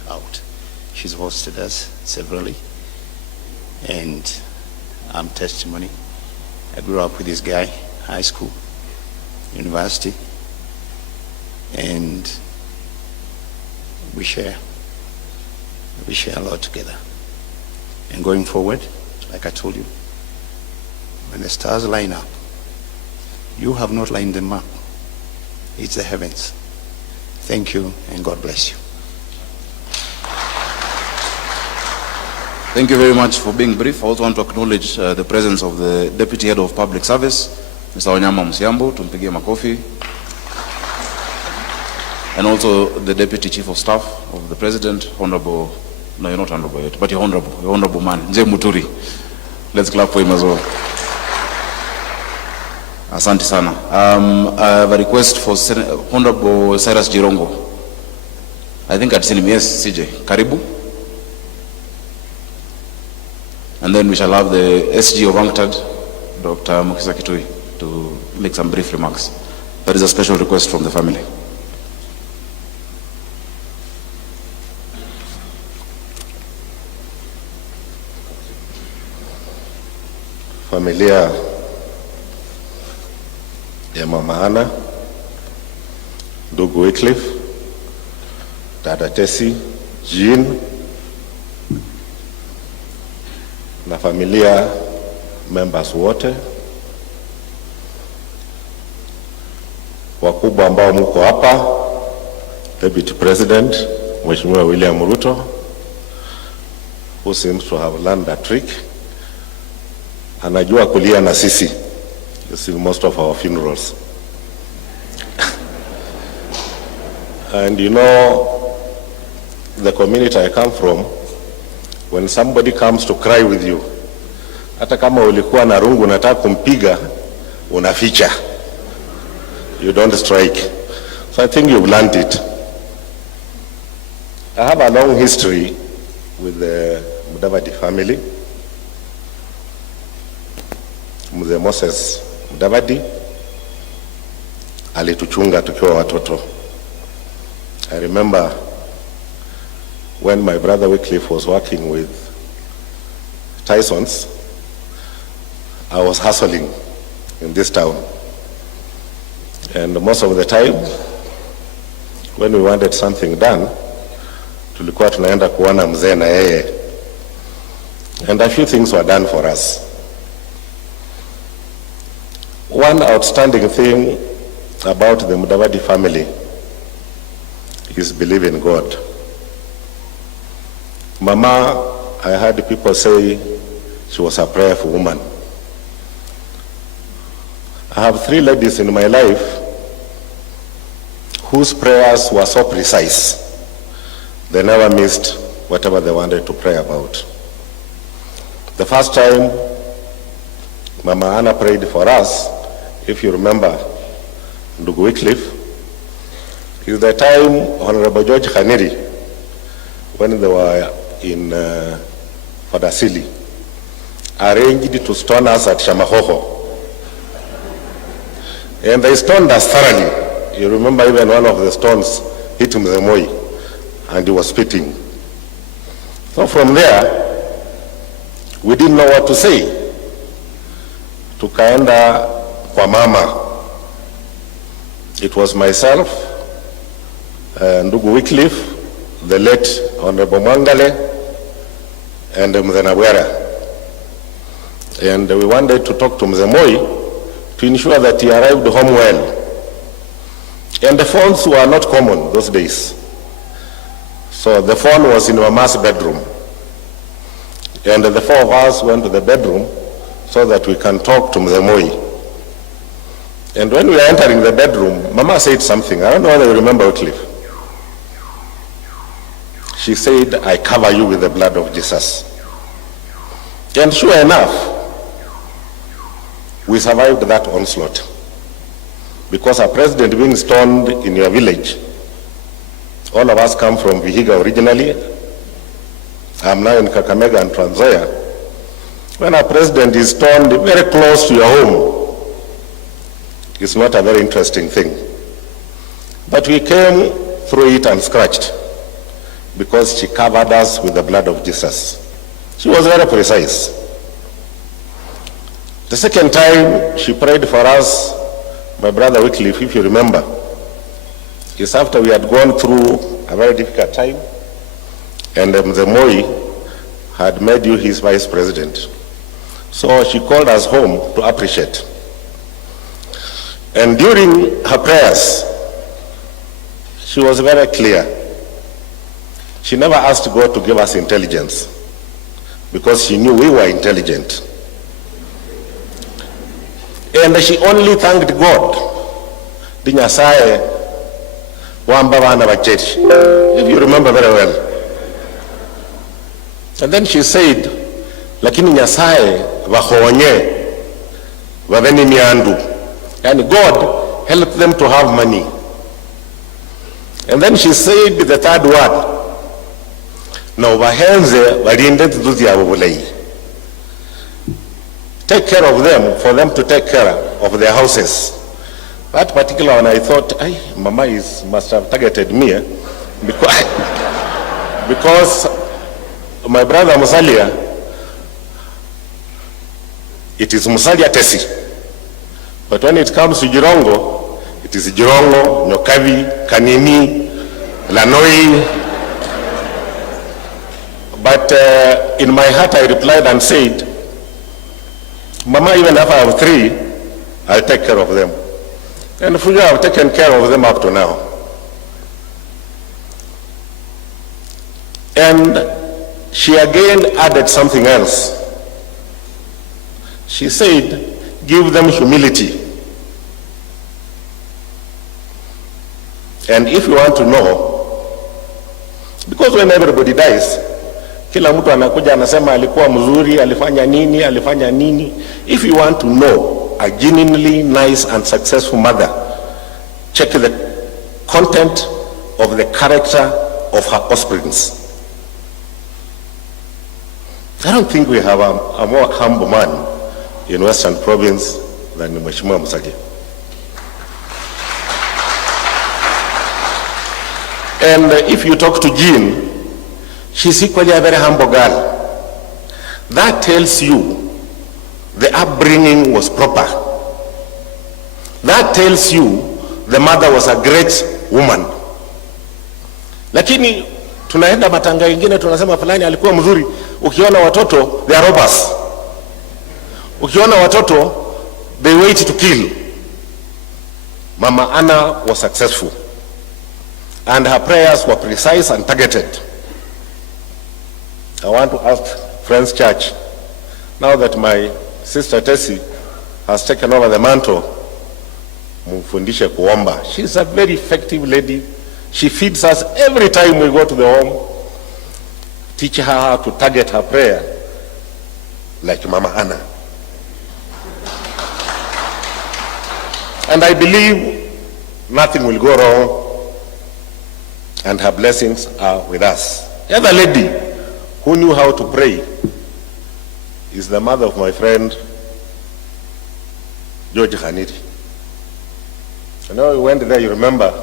out. She's hosted us severally, and I'm testimony. I grew up with this guy, high school, university, and we share a lot together. And going forward, like I told you, when the stars line up, you have not lined them up. It's the heavens. Thank you, and God bless you. Thank you very much for being brief. I also want to acknowledge the presence of the Deputy Head of Public Service, Mr. Wanyama Musiambo, tumpigie makofi. And also the Deputy Chief of Staff of the President, Honorable, no, you're not honorable yet, but you're honorable man, Nze Muturi. Let's clap for him as well. Asante sana. I have a request for Honorable Cyrus Jirongo. I think I'd seen him. Yes, CJ. Karibu. And then we shall have the SG of UNCTAD, Dr. Mukisa Kitui, to make some brief remarks. That is a special request from the family. Familia ya Mama Ana, ndugu Wycliffe, dada Tessie, Jean, na familia members wote, wakubwa ambao mko hapa, Deputy President, Mheshimiwa William Ruto, who seems to have learned a trick. Anajua kulia na sisi. You see most of our funerals. And you know, the community I come from, when somebody comes to cry with you, hata kama ulikuwa na rungu unataka kumpiga, unaficha. You don't strike. So I think you've learned it. I have a long history with the Mudavadi family. Mzee Moses Mudavadi alituchunga tukiwa watoto. I remember when my brother Wycliffe was working with Tyson's, I was hustling in this town. And most of the time, when we wanted something done, tulikuwa tunaenda kuona mzee na yeye. And a few things were done for us. One outstanding thing about the Mudavadi family is believe in God. Mama, I heard people say she was a prayerful woman. I have 3 ladies in my life whose prayers were so precise. They never missed whatever they wanted to pray about. The first time Mama Anna prayed for us, if you remember, Ndugu Wycliffe, is the time Honorable George Khaniri, when they were in Fadasili, arranged to stone us at Shamahoho. And they stoned us thoroughly. You remember even one of the stones hit Mzee Moi, and he was spitting. So from there, we didn't know what to say. Tukaenda kwa mama. It was myself, Ndugu Wycliffe, the late Honorable Mwangale, and Mzee Nabwera. And we wanted to talk to Mzee Moi to ensure that he arrived home well. And the phones were not common those days. So the phone was in Mama's bedroom. And the 4 of us went to the bedroom so that we can talk to Mzee Moi. And when we were entering the bedroom, Mama said something. I don't know whether you remember, Wycliffe. She said, I cover you with the blood of Jesus. And sure enough, we survived that onslaught. Because a president being stoned in your village, all of us come from Vihiga originally. I'm now in Kakamega and Trans Nzoia. When a president is stoned very close to your home, it's not a very interesting thing. But we came through it unscratched because she covered us with the blood of Jesus. She was very precise. The second time she prayed for us, my brother Wycliffe, if you remember, is after we had gone through a very difficult time, and Mzee Moi had made you his vice president. So she called us home to appreciate. And during her prayers, she was very clear. She never asked God to give us intelligence because she knew we were intelligent. And she only thanked God. If you remember very well. And then she said, lakini Nyasaye wahonye waveni miandu. And God helped them to have money. And then she said the third word. Na ubahenze walinde tuduzi ya wabulei. Take care of them, for them to take care of their houses. That particular one, I thought, Mama must have targeted me, because my brother Musalia, it is Musalia Tesi. But when it comes to Jirongo, it is Jirongo, Nyokavi, Kanini, Lanoi. But in my heart I replied and said, Mama, even if I have 3, I'll take care of them. And for you, I've taken care of them up to now. And she again added something else. She said, give them humility. And if you want to know, because when everybody dies, kila mtu anakuja anasema alikuwa mzuri, alifanya nini. If you want to know a genuinely nice and successful mother, check the content of the character of her offsprings. I don't think we have a more humble man in Western Province than Mheshimiwa Musalia. And if you talk to Jean, she's equally a very humble girl. That tells you the upbringing was proper. That tells you the mother was a great woman. Lakini tunaenda matanga ingine tunasema fulani alikuwa mzuri. Ukiona watoto, they are robbers. Ukiona watoto, they wait to kill. Mama Anna was successful, and her prayers were precise and targeted. I want to ask Friends Church, now that my sister Tessie has taken over the mantle, mufundishe kuomba. She's a very effective lady. She feeds us every time we go to the home. Teach her how to target her prayer like Mama Anna. And I believe nothing will go wrong, and her blessings are with us. The other lady who knew how to pray is the mother of my friend George Khaniri. You know, we went there, you remember,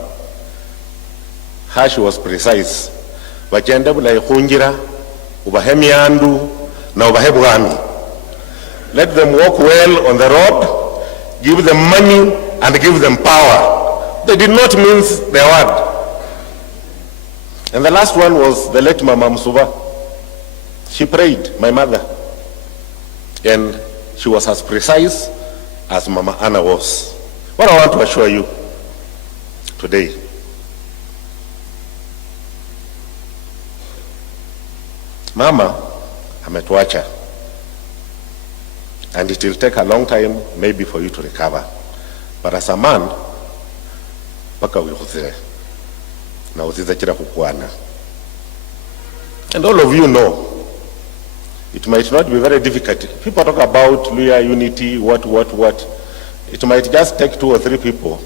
how she was precise. Vachenda bula ikhunjira, ubahemi andu, na ubahebu gami. Let them walk well on the road, give them money, and give them power. They did not mince their word. And the last one was the late Mama Musuba. She prayed, my mother. And she was as precise as Mama Anna was. What I want to assure you today, Mama ametuacha, and it will take a long time maybe for you to recover. But as a man, paka ulikhuzire na uziza chira kukwana. And all of you know, it might not be very difficult. People talk about Luya unity, what. It might just take 2 or 3 people,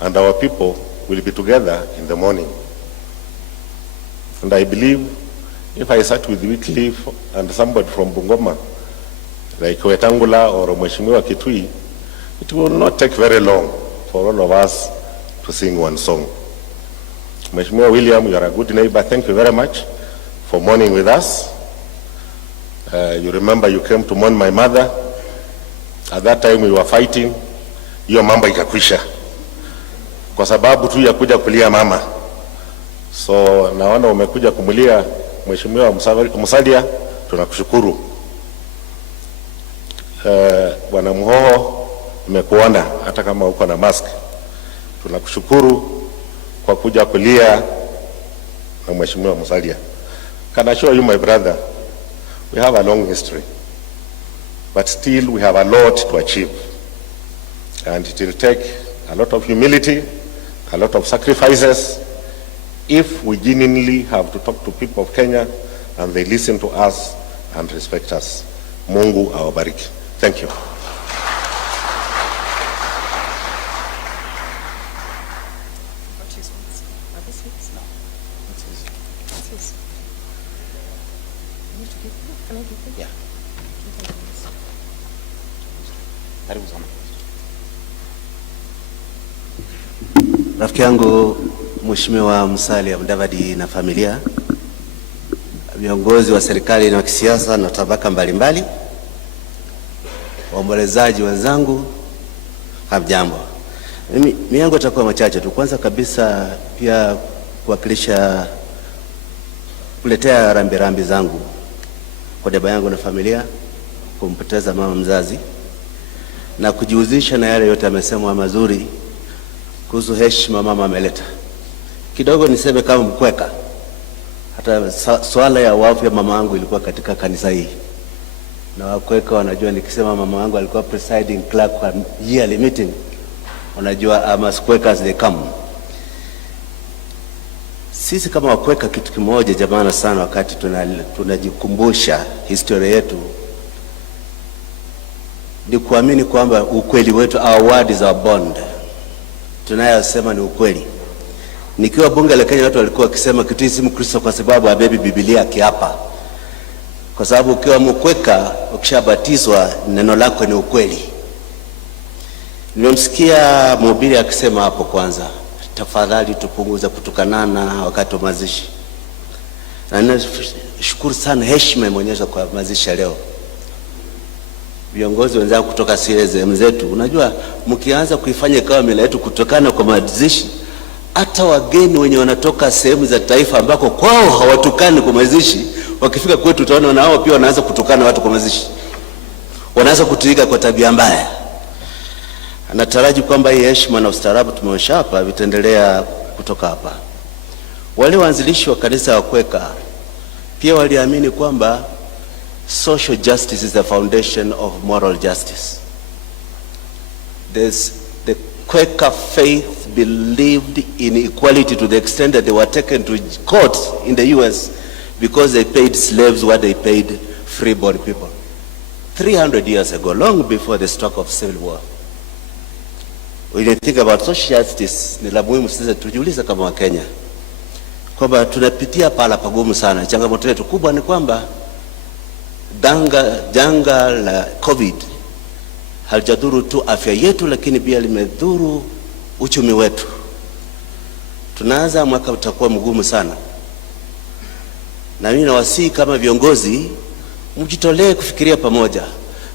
and our people will be together in the morning. And I believe if I sat with Wycliffe and somebody from Bungoma, like Wetangula or Mheshimiwa Kitui, it will not take very long for all of us to sing one song. Mheshimiwa William, you are a good neighbor. Thank you very much for mourning with us. You remember you came to mourn my mother. At that time we were fighting. Hiyo mambo ikakwisha kwa sababu tu ya kuja kulia mama. So naona umekuja kumulia Mheshimiwa Musalia, tunakushukuru. Bwana Muhoho, nimekuona hata kama uko na mask. Tunakushukuru kwa kuja kulia na Mheshimiwa Musalia. Can I show you, my brother, we have a long history, but still we have a lot to achieve. And it will take a lot of humility, a lot of sacrifices, if we genuinely have to talk to people of Kenya and they listen to us and respect us. Mungu awabariki. Thank you. Rafiki yangu Mheshimiwa Musalia Mudavadi na familia, viongozi wa serikali na kisiasa na tabaka mbalimbali, waombolezaji wenzangu, hamjambo. Mimi yangu itakuwa machache tu. Kwanza kabisa pia kuwakilisha kuletea rambirambi zangu kwa dada yangu na familia kumpoteza mama mzazi, na kujihusisha na yale yote amesemwa mazuri kuhusu heshima mama ameleta. Kidogo niseme kama Mkweka, hata swala ya wafu ya mama wangu ilikuwa katika kanisa hii, na Wakweka wanajua nikisema mama wangu alikuwa presiding clerk kwa yearly meeting, wanajua ama Quakers they come. Sisi kama Wakweka, kitu kimoja jamani sana, wakati tunajikumbusha historia yetu, ni kuamini kwamba ukweli wetu, our word is our bond. Tunayosema ni ukweli. Nikiwa bunge la Kenya, watu walikuwa wakisema kitu si Mkristo kwa sababu habebi Biblia kiapa. Kwa sababu ukiwa Mkweka, ukishabatizwa, neno lako ni ukweli. Nimemsikia mhubiri akisema hapo kwanza, tafadhali tupunguze kutukanana wakati wa mazishi. Na nashukuru sana heshima imeonyeshwa kwa mazishi leo. Viongozi wenzao kutoka sehemu zetu, unajua mkianza kuifanya kama mila yetu kutokana kwa mazishi, hata wageni wenye wanatoka sehemu za taifa ambako kwao hawatukani kwa mazishi, wakifika kwetu utaona nao pia wanaanza kutukana watu kwa mazishi. Wanaanza kutuiga kwa tabia mbaya. Anataraji kwamba hii heshima na ustaarabu tumeonyesha hapa vitaendelea kutoka hapa. Wale waanzilishi wa kanisa wa Quaker pia waliamini kwamba social justice is the foundation of moral justice. The Quaker faith believed in equality to the extent that they were taken to court in the US because they paid slaves what they paid free-born people. 300 years ago, long before the start of civil war. When you think about social justice, ni la muhimu sasa tujiulize kama Wakenya kwamba tunapitia pala pagumu sana. Changamoto yetu kubwa ni kwamba janga la COVID halijadhuru tu afya yetu, lakini pia limedhuru uchumi wetu. Tunaanza mwaka utakuwa mgumu sana, na mimi nawasihi kama viongozi mjitolee kufikiria pamoja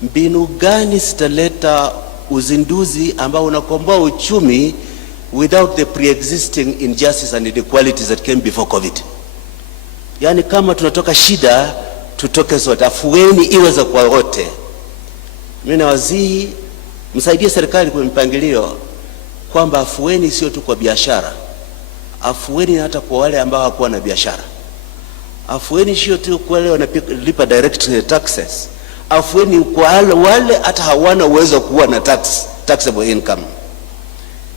mbinu gani zitaleta uzinduzi ambao unakomboa uchumi without the pre-existing injustice and inequalities that came before COVID. Yani kama tunatoka shida, tutoke sote, afueni iwe za kwa wote. Mimi nawasihi msaidie serikali kwa mpangilio kwamba afueni sio tu kwa biashara, afueni hata kwa wale ambao hawakuwa na biashara, afueni sio tu kwa wale wanalipa direct taxes, afueni kwa wale hata hawana uwezo kuwa na taxable income.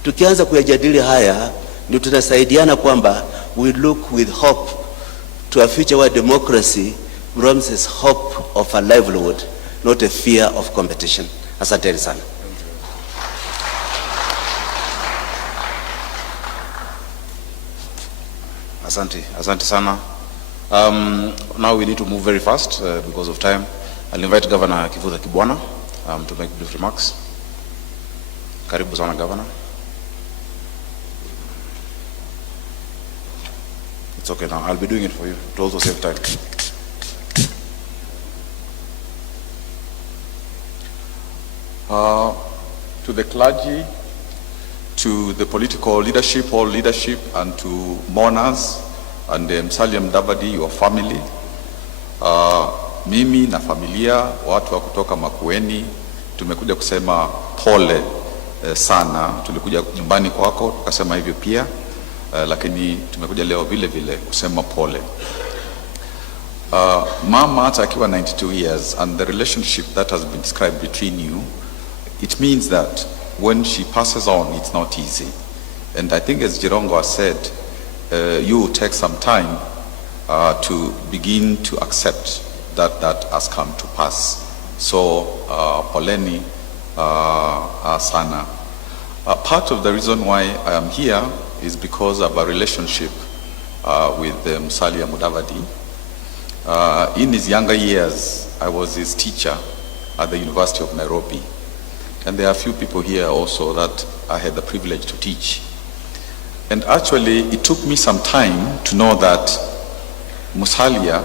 Tukianza kuyajadili haya, ndio tunasaidiana kwamba we look with hope to a future where democracy promises hope of a livelihood, not a fear of competition. Asante sana. Asante sana. Now we need to move very fast because of time. I'll invite Governor Kivutha Kibwana to make brief remarks. Karibu sana, Governor. It's okay now. I'll be doing it for you to also save time. To the clergy, to the political leadership, all leadership, and to mourners, and Musalia Mudavadi, your family. Mimi na familia, watu wa kutoka Makueni, tumekuja kusema pole sana. Tulikuja nyumbani kwako, tukasema hivyo pia, lakini tumekuja leo vile vile kusema pole. Mama hata akiwa 92 years, and the relationship that has been described between you, it means that when she passes on, it's not easy. And I think as Jirongo has said, you will take some time to begin to accept that has come to pass. So, poleni sana. Part of the reason why I am here is because of a relationship with Musalia Mudavadi. In his younger years, I was his teacher at the University of Nairobi. And there are a few people here also that I had the privilege to teach. And actually, it took me some time to know that Musalia,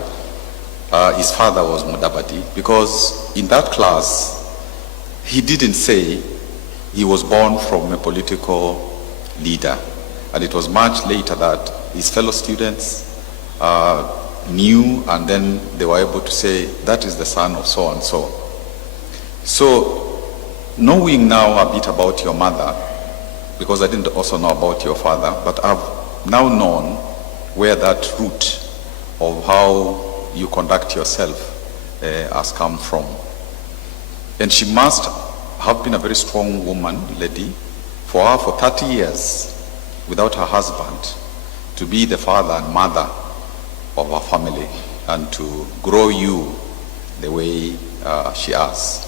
his father was Mudavadi, because in that class, he didn't say he was born from a political leader. And it was much later that his fellow students knew, and then they were able to say, that is the son of so and so. So, knowing now a bit about your mother, because I didn't also know about your father, but I've now known where that root of how you conduct yourself has come from. And she must have been a very strong woman, lady, for her for 30 years without her husband. to be the father and mother of our family and to grow you the way she has.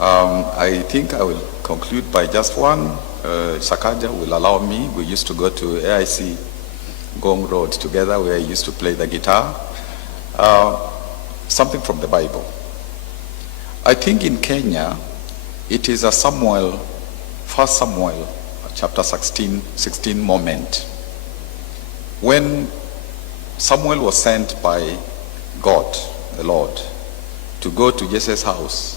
I think I will conclude by just one. Sakaja will allow me. We used to go to AIC Ngong Road together where I used to play the guitar. Something from the Bible. I think in Kenya, it is a Samuel, 1 Samuel, chapter 16 moment. When Samuel was sent by God, the Lord, to go to Jesse's house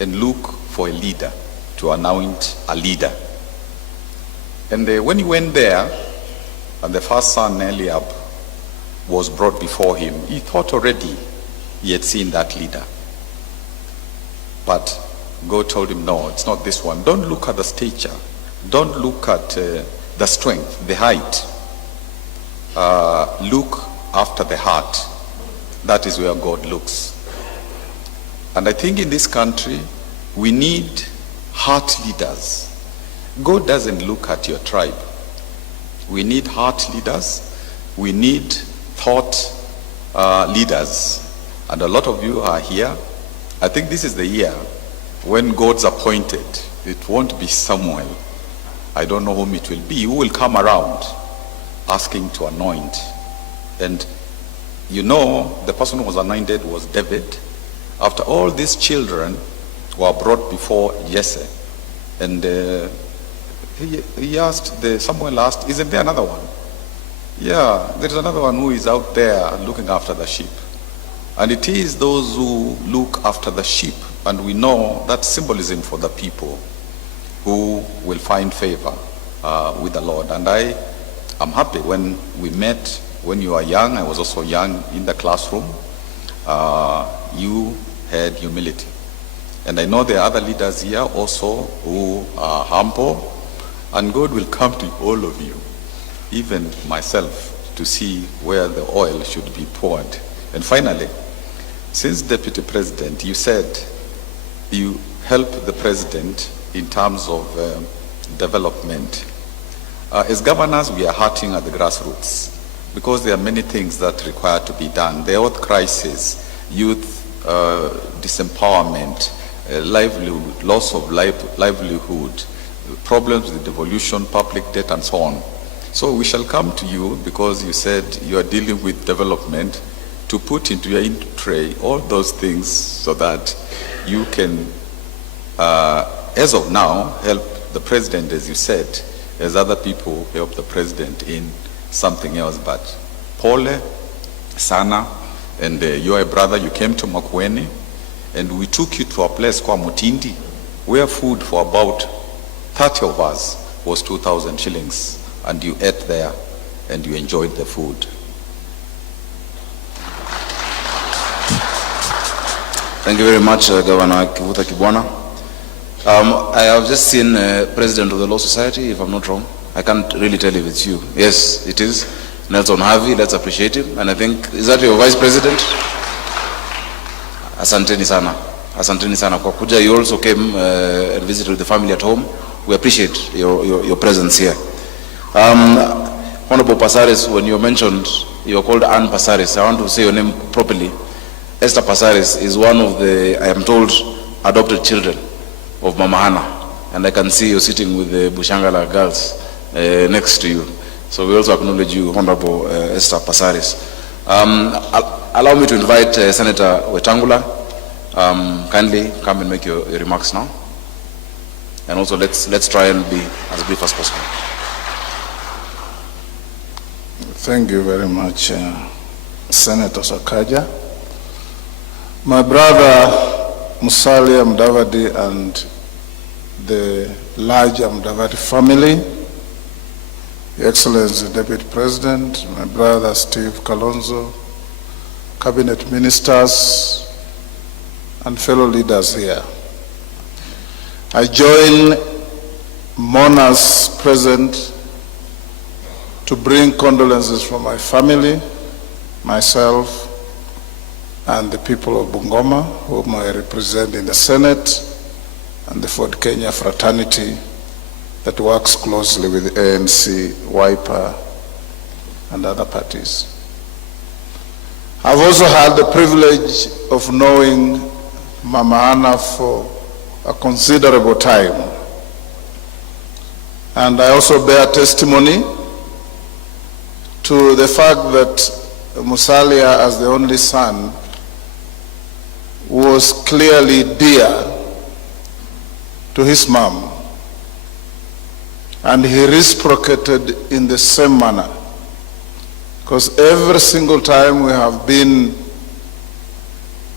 and look for a leader, to anoint a leader. And when he went there, and the first son, Eliab, was brought before him, he thought already he had seen that leader. But God told him, no, it's not this one. Don't look at the stature. Don't look at the strength, the height. Look after the heart. That is where God looks. And I think in this country, we need heart leaders. God doesn't look at your tribe. We need heart leaders. We need thought leaders. And a lot of you are here. I think this is the year when God's appointed. It won't be Samuel. I don't know whom it will be. Who will come around asking to anoint? And you know, the person who was anointed was David. After all these children were brought before Jesse, and he asked, Samuel asked, isn't there another one? Yeah, there's another one who is out there looking after the sheep. And it is those who look after the sheep, and we know that symbolism for the people who will find favor with the Lord. And I am happy when we met, when you were young, I was also young in the classroom, you had humility. And I know there are other leaders here also who are humble, and God will come to all of you, even myself, to see where the oil should be poured. And finally, since Deputy President, you said you help the President in terms of development. As governors, we are hurting at the grassroots because there are many things that require to be done. The health crisis, youth disempowerment, livelihood, loss of livelihood, problems with devolution, public debt, and so on. So we shall come to you because you said you are dealing with development to put into your tray all those things so that you can, as of now, help the president, as you said, as other people help the president in something else. But pole sana, and you are a brother, you came to Makueni, and we took you to a place called Mutindi, where food for about 30 of us was 2,000 shillings, and you ate there, and you enjoyed the food. Thank you very much, Governor Kivuta Kibwana. I have just seen President of the Law Society, if I'm not wrong. I can't really tell if it's you. Yes, it is. Nelson Harvey, let's appreciate him. And I think, is that your Vice President? Asanteni sana. Asanteni sana kwa kuja. You also came and visited with the family at home. We appreciate your presence here. Honorable Pasaris, when you mentioned, you are called Ann Pasaris. I want to say your name properly. Esther Pasaris is one of the, I am told, adopted children of Mama Hannah. And I can see you sitting with the Bushangala girls next to you. So we also acknowledge you, Honorable Esther Pasaris. Allow me to invite Senator Wetangula. Kindly come and make your remarks now. And also let's try and be as brief as possible. Thank you very much, Senator Sakaja. My brother Musalia Mudavadi and the larger Mudavadi family, Your Excellency the Deputy President, my brother Steve Kalonzo, cabinet ministers, and fellow leaders here. I join mourners present to bring condolences from my family, myself, and the people of Bungoma, whom I represent in the Senate, and the Ford Kenya fraternity that works closely with ANC, Wiper, and other parties. I've also had the privilege of knowing Mama Anna for a considerable time. And I also bear testimony to the fact that Musalia, as the only son, was clearly dear to his mom, and he reciprocated in the same manner. Because every single time we have been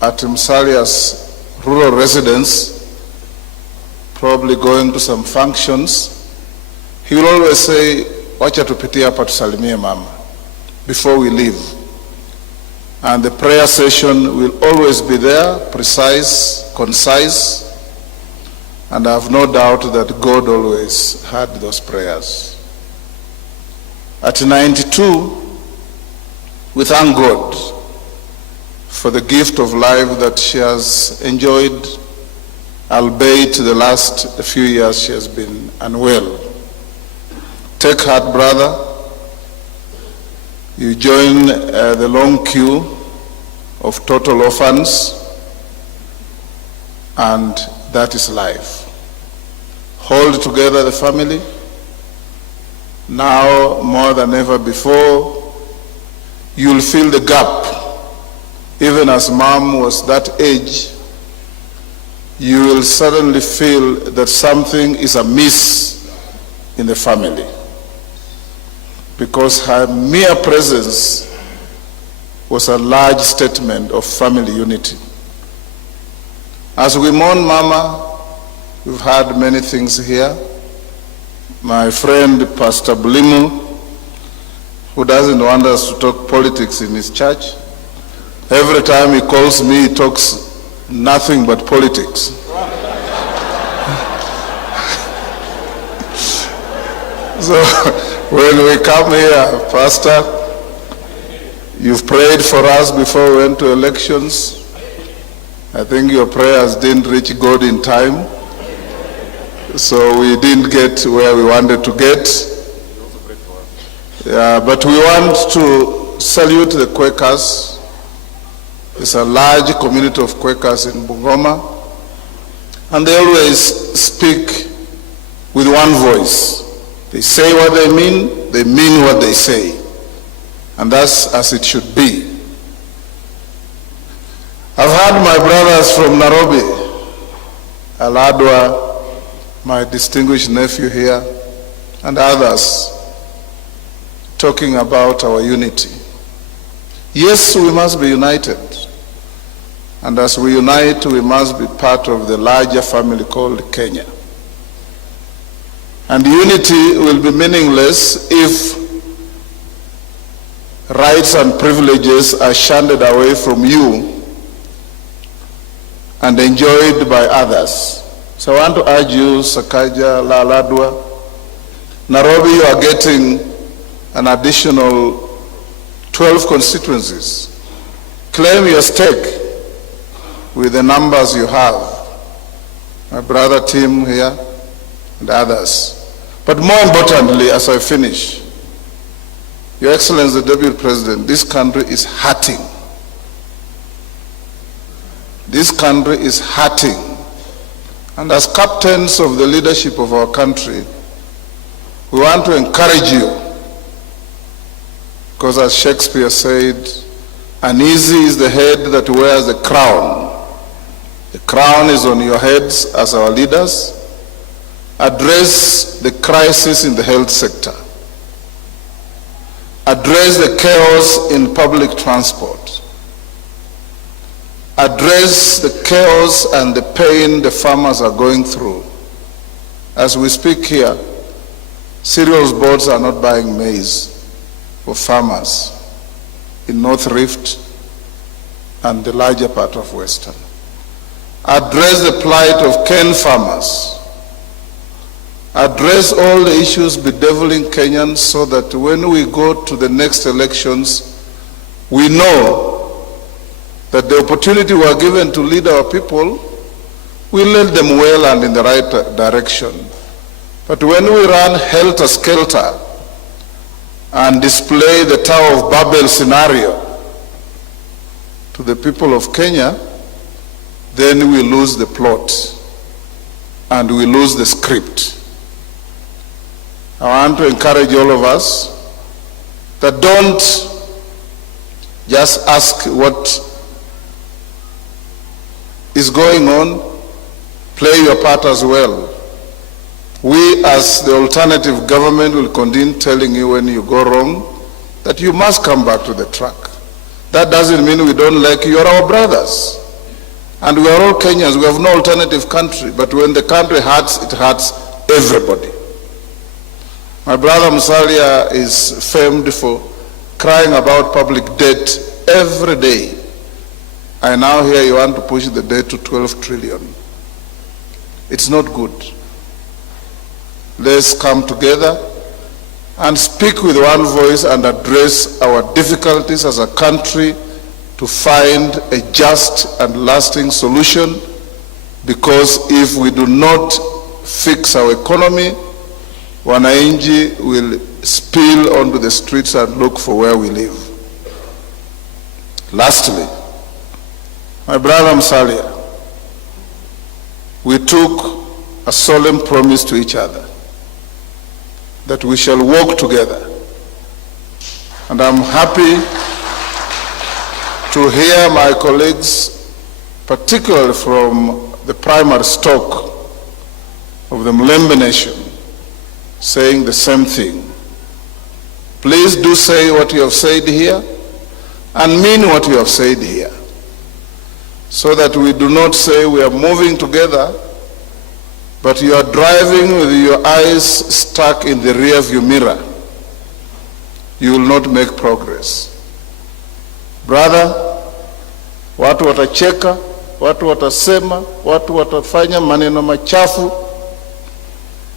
at Musalia's rural residence, probably going to some functions, he will always say, "Wacha tupitie hapa tusalimie mama," before we leave. And the prayer session will always be there, precise, concise, and I have no doubt that God always heard those prayers. At 92, we thank God for the gift of life that she has enjoyed, albeit the last few years she has been unwell. Take heart, brother. You join the long queue of total orphans, and that is life. Hold together the family. Now, more than ever before, you'll feel the gap. Even as mom was that age, you will suddenly feel that something is amiss in the family, because her mere presence was a large statement of family unity. As we mourn Mama, we've heard many things here. My friend Pastor Blimu, who doesn't want us to talk politics in his church, every time he calls me, he talks nothing but politics. So when we come here, Pastor, you've prayed for us before we went to elections. I think your prayers didn't reach God in time, so we didn't get where we wanted to get. But we want to salute the Quakers. It's a large community of Quakers in Bungoma, and they always speak with one voice. They say what they mean what they say. And that's as it should be. I've had my brothers from Nairobi, Aladwa, my distinguished nephew here, and others talking about our unity. Yes, we must be united. And as we unite, we must be part of the larger family called Kenya. And unity will be meaningless if rights and privileges are shunned away from you and enjoyed by others. So I want to urge you, Sakaja, Aladwa, Nairobi, you are getting an additional 12 constituencies. Claim your stake with the numbers you have. My brother Tim here and others. But more importantly, as I finish, Your Excellency, the Deputy President, this country is hurting. This country is hurting. And as captains of the leadership of our country, we want to encourage you. Because as Shakespeare said, uneasy is the head that wears the crown. The crown is on your heads as our leaders. Address the crisis in the health sector. Address the chaos in public transport. Address the chaos and the pain the farmers are going through. As we speak here, cereals boards are not buying maize for farmers in North Rift and the larger part of Western. Address the plight of cane farmers. Address all the issues bedeviling Kenyans so that when we go to the next elections, we know that the opportunity we are given to lead our people, we lead them well and in the right direction. But when we run helter-skelter and display the Tower of Babel scenario to the people of Kenya, then we lose the plot and we lose the script. I want to encourage all of us that don't just ask what is going on, play your part as well. We as the alternative government will continue telling you when you go wrong that you must come back to the track. That doesn't mean we don't like you. You're our brothers. And we are all Kenyans. We have no alternative country. But when the country hurts, it hurts everybody. My brother Musalia is famed for crying about public debt every day. I now hear you want to push the debt to 12 trillion. It's not good. Let's come together and speak with one voice and address our difficulties as a country to find a just and lasting solution, because if we do not fix our economy, wananchi will spill onto the streets and look for where we live. Lastly, my brother Musalia, we took a solemn promise to each other that we shall walk together. And I'm happy to hear my colleagues, particularly from the primary stock of the Mlembe Nation, saying the same thing. Please do say what you have said here and mean what you have said here, so that we do not say we are moving together, but you are driving with your eyes stuck in the rear view mirror. You will not make progress. Brother, watu watacheka, watu watasema, watu watafanya maneno machafu,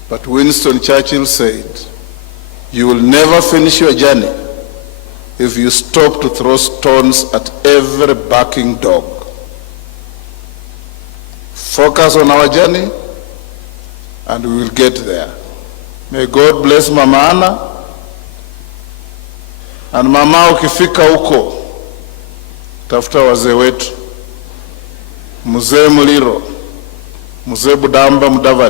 but Winston Churchill said, you will never finish your journey if you stop to throw stones at every barking dog. Focus on our journey and we will get there. May God bless Mama Anna. And mama, ukifika huko, tafuta wazee wetu, Mzee Muliro, Mzee Budamba Mudavadi,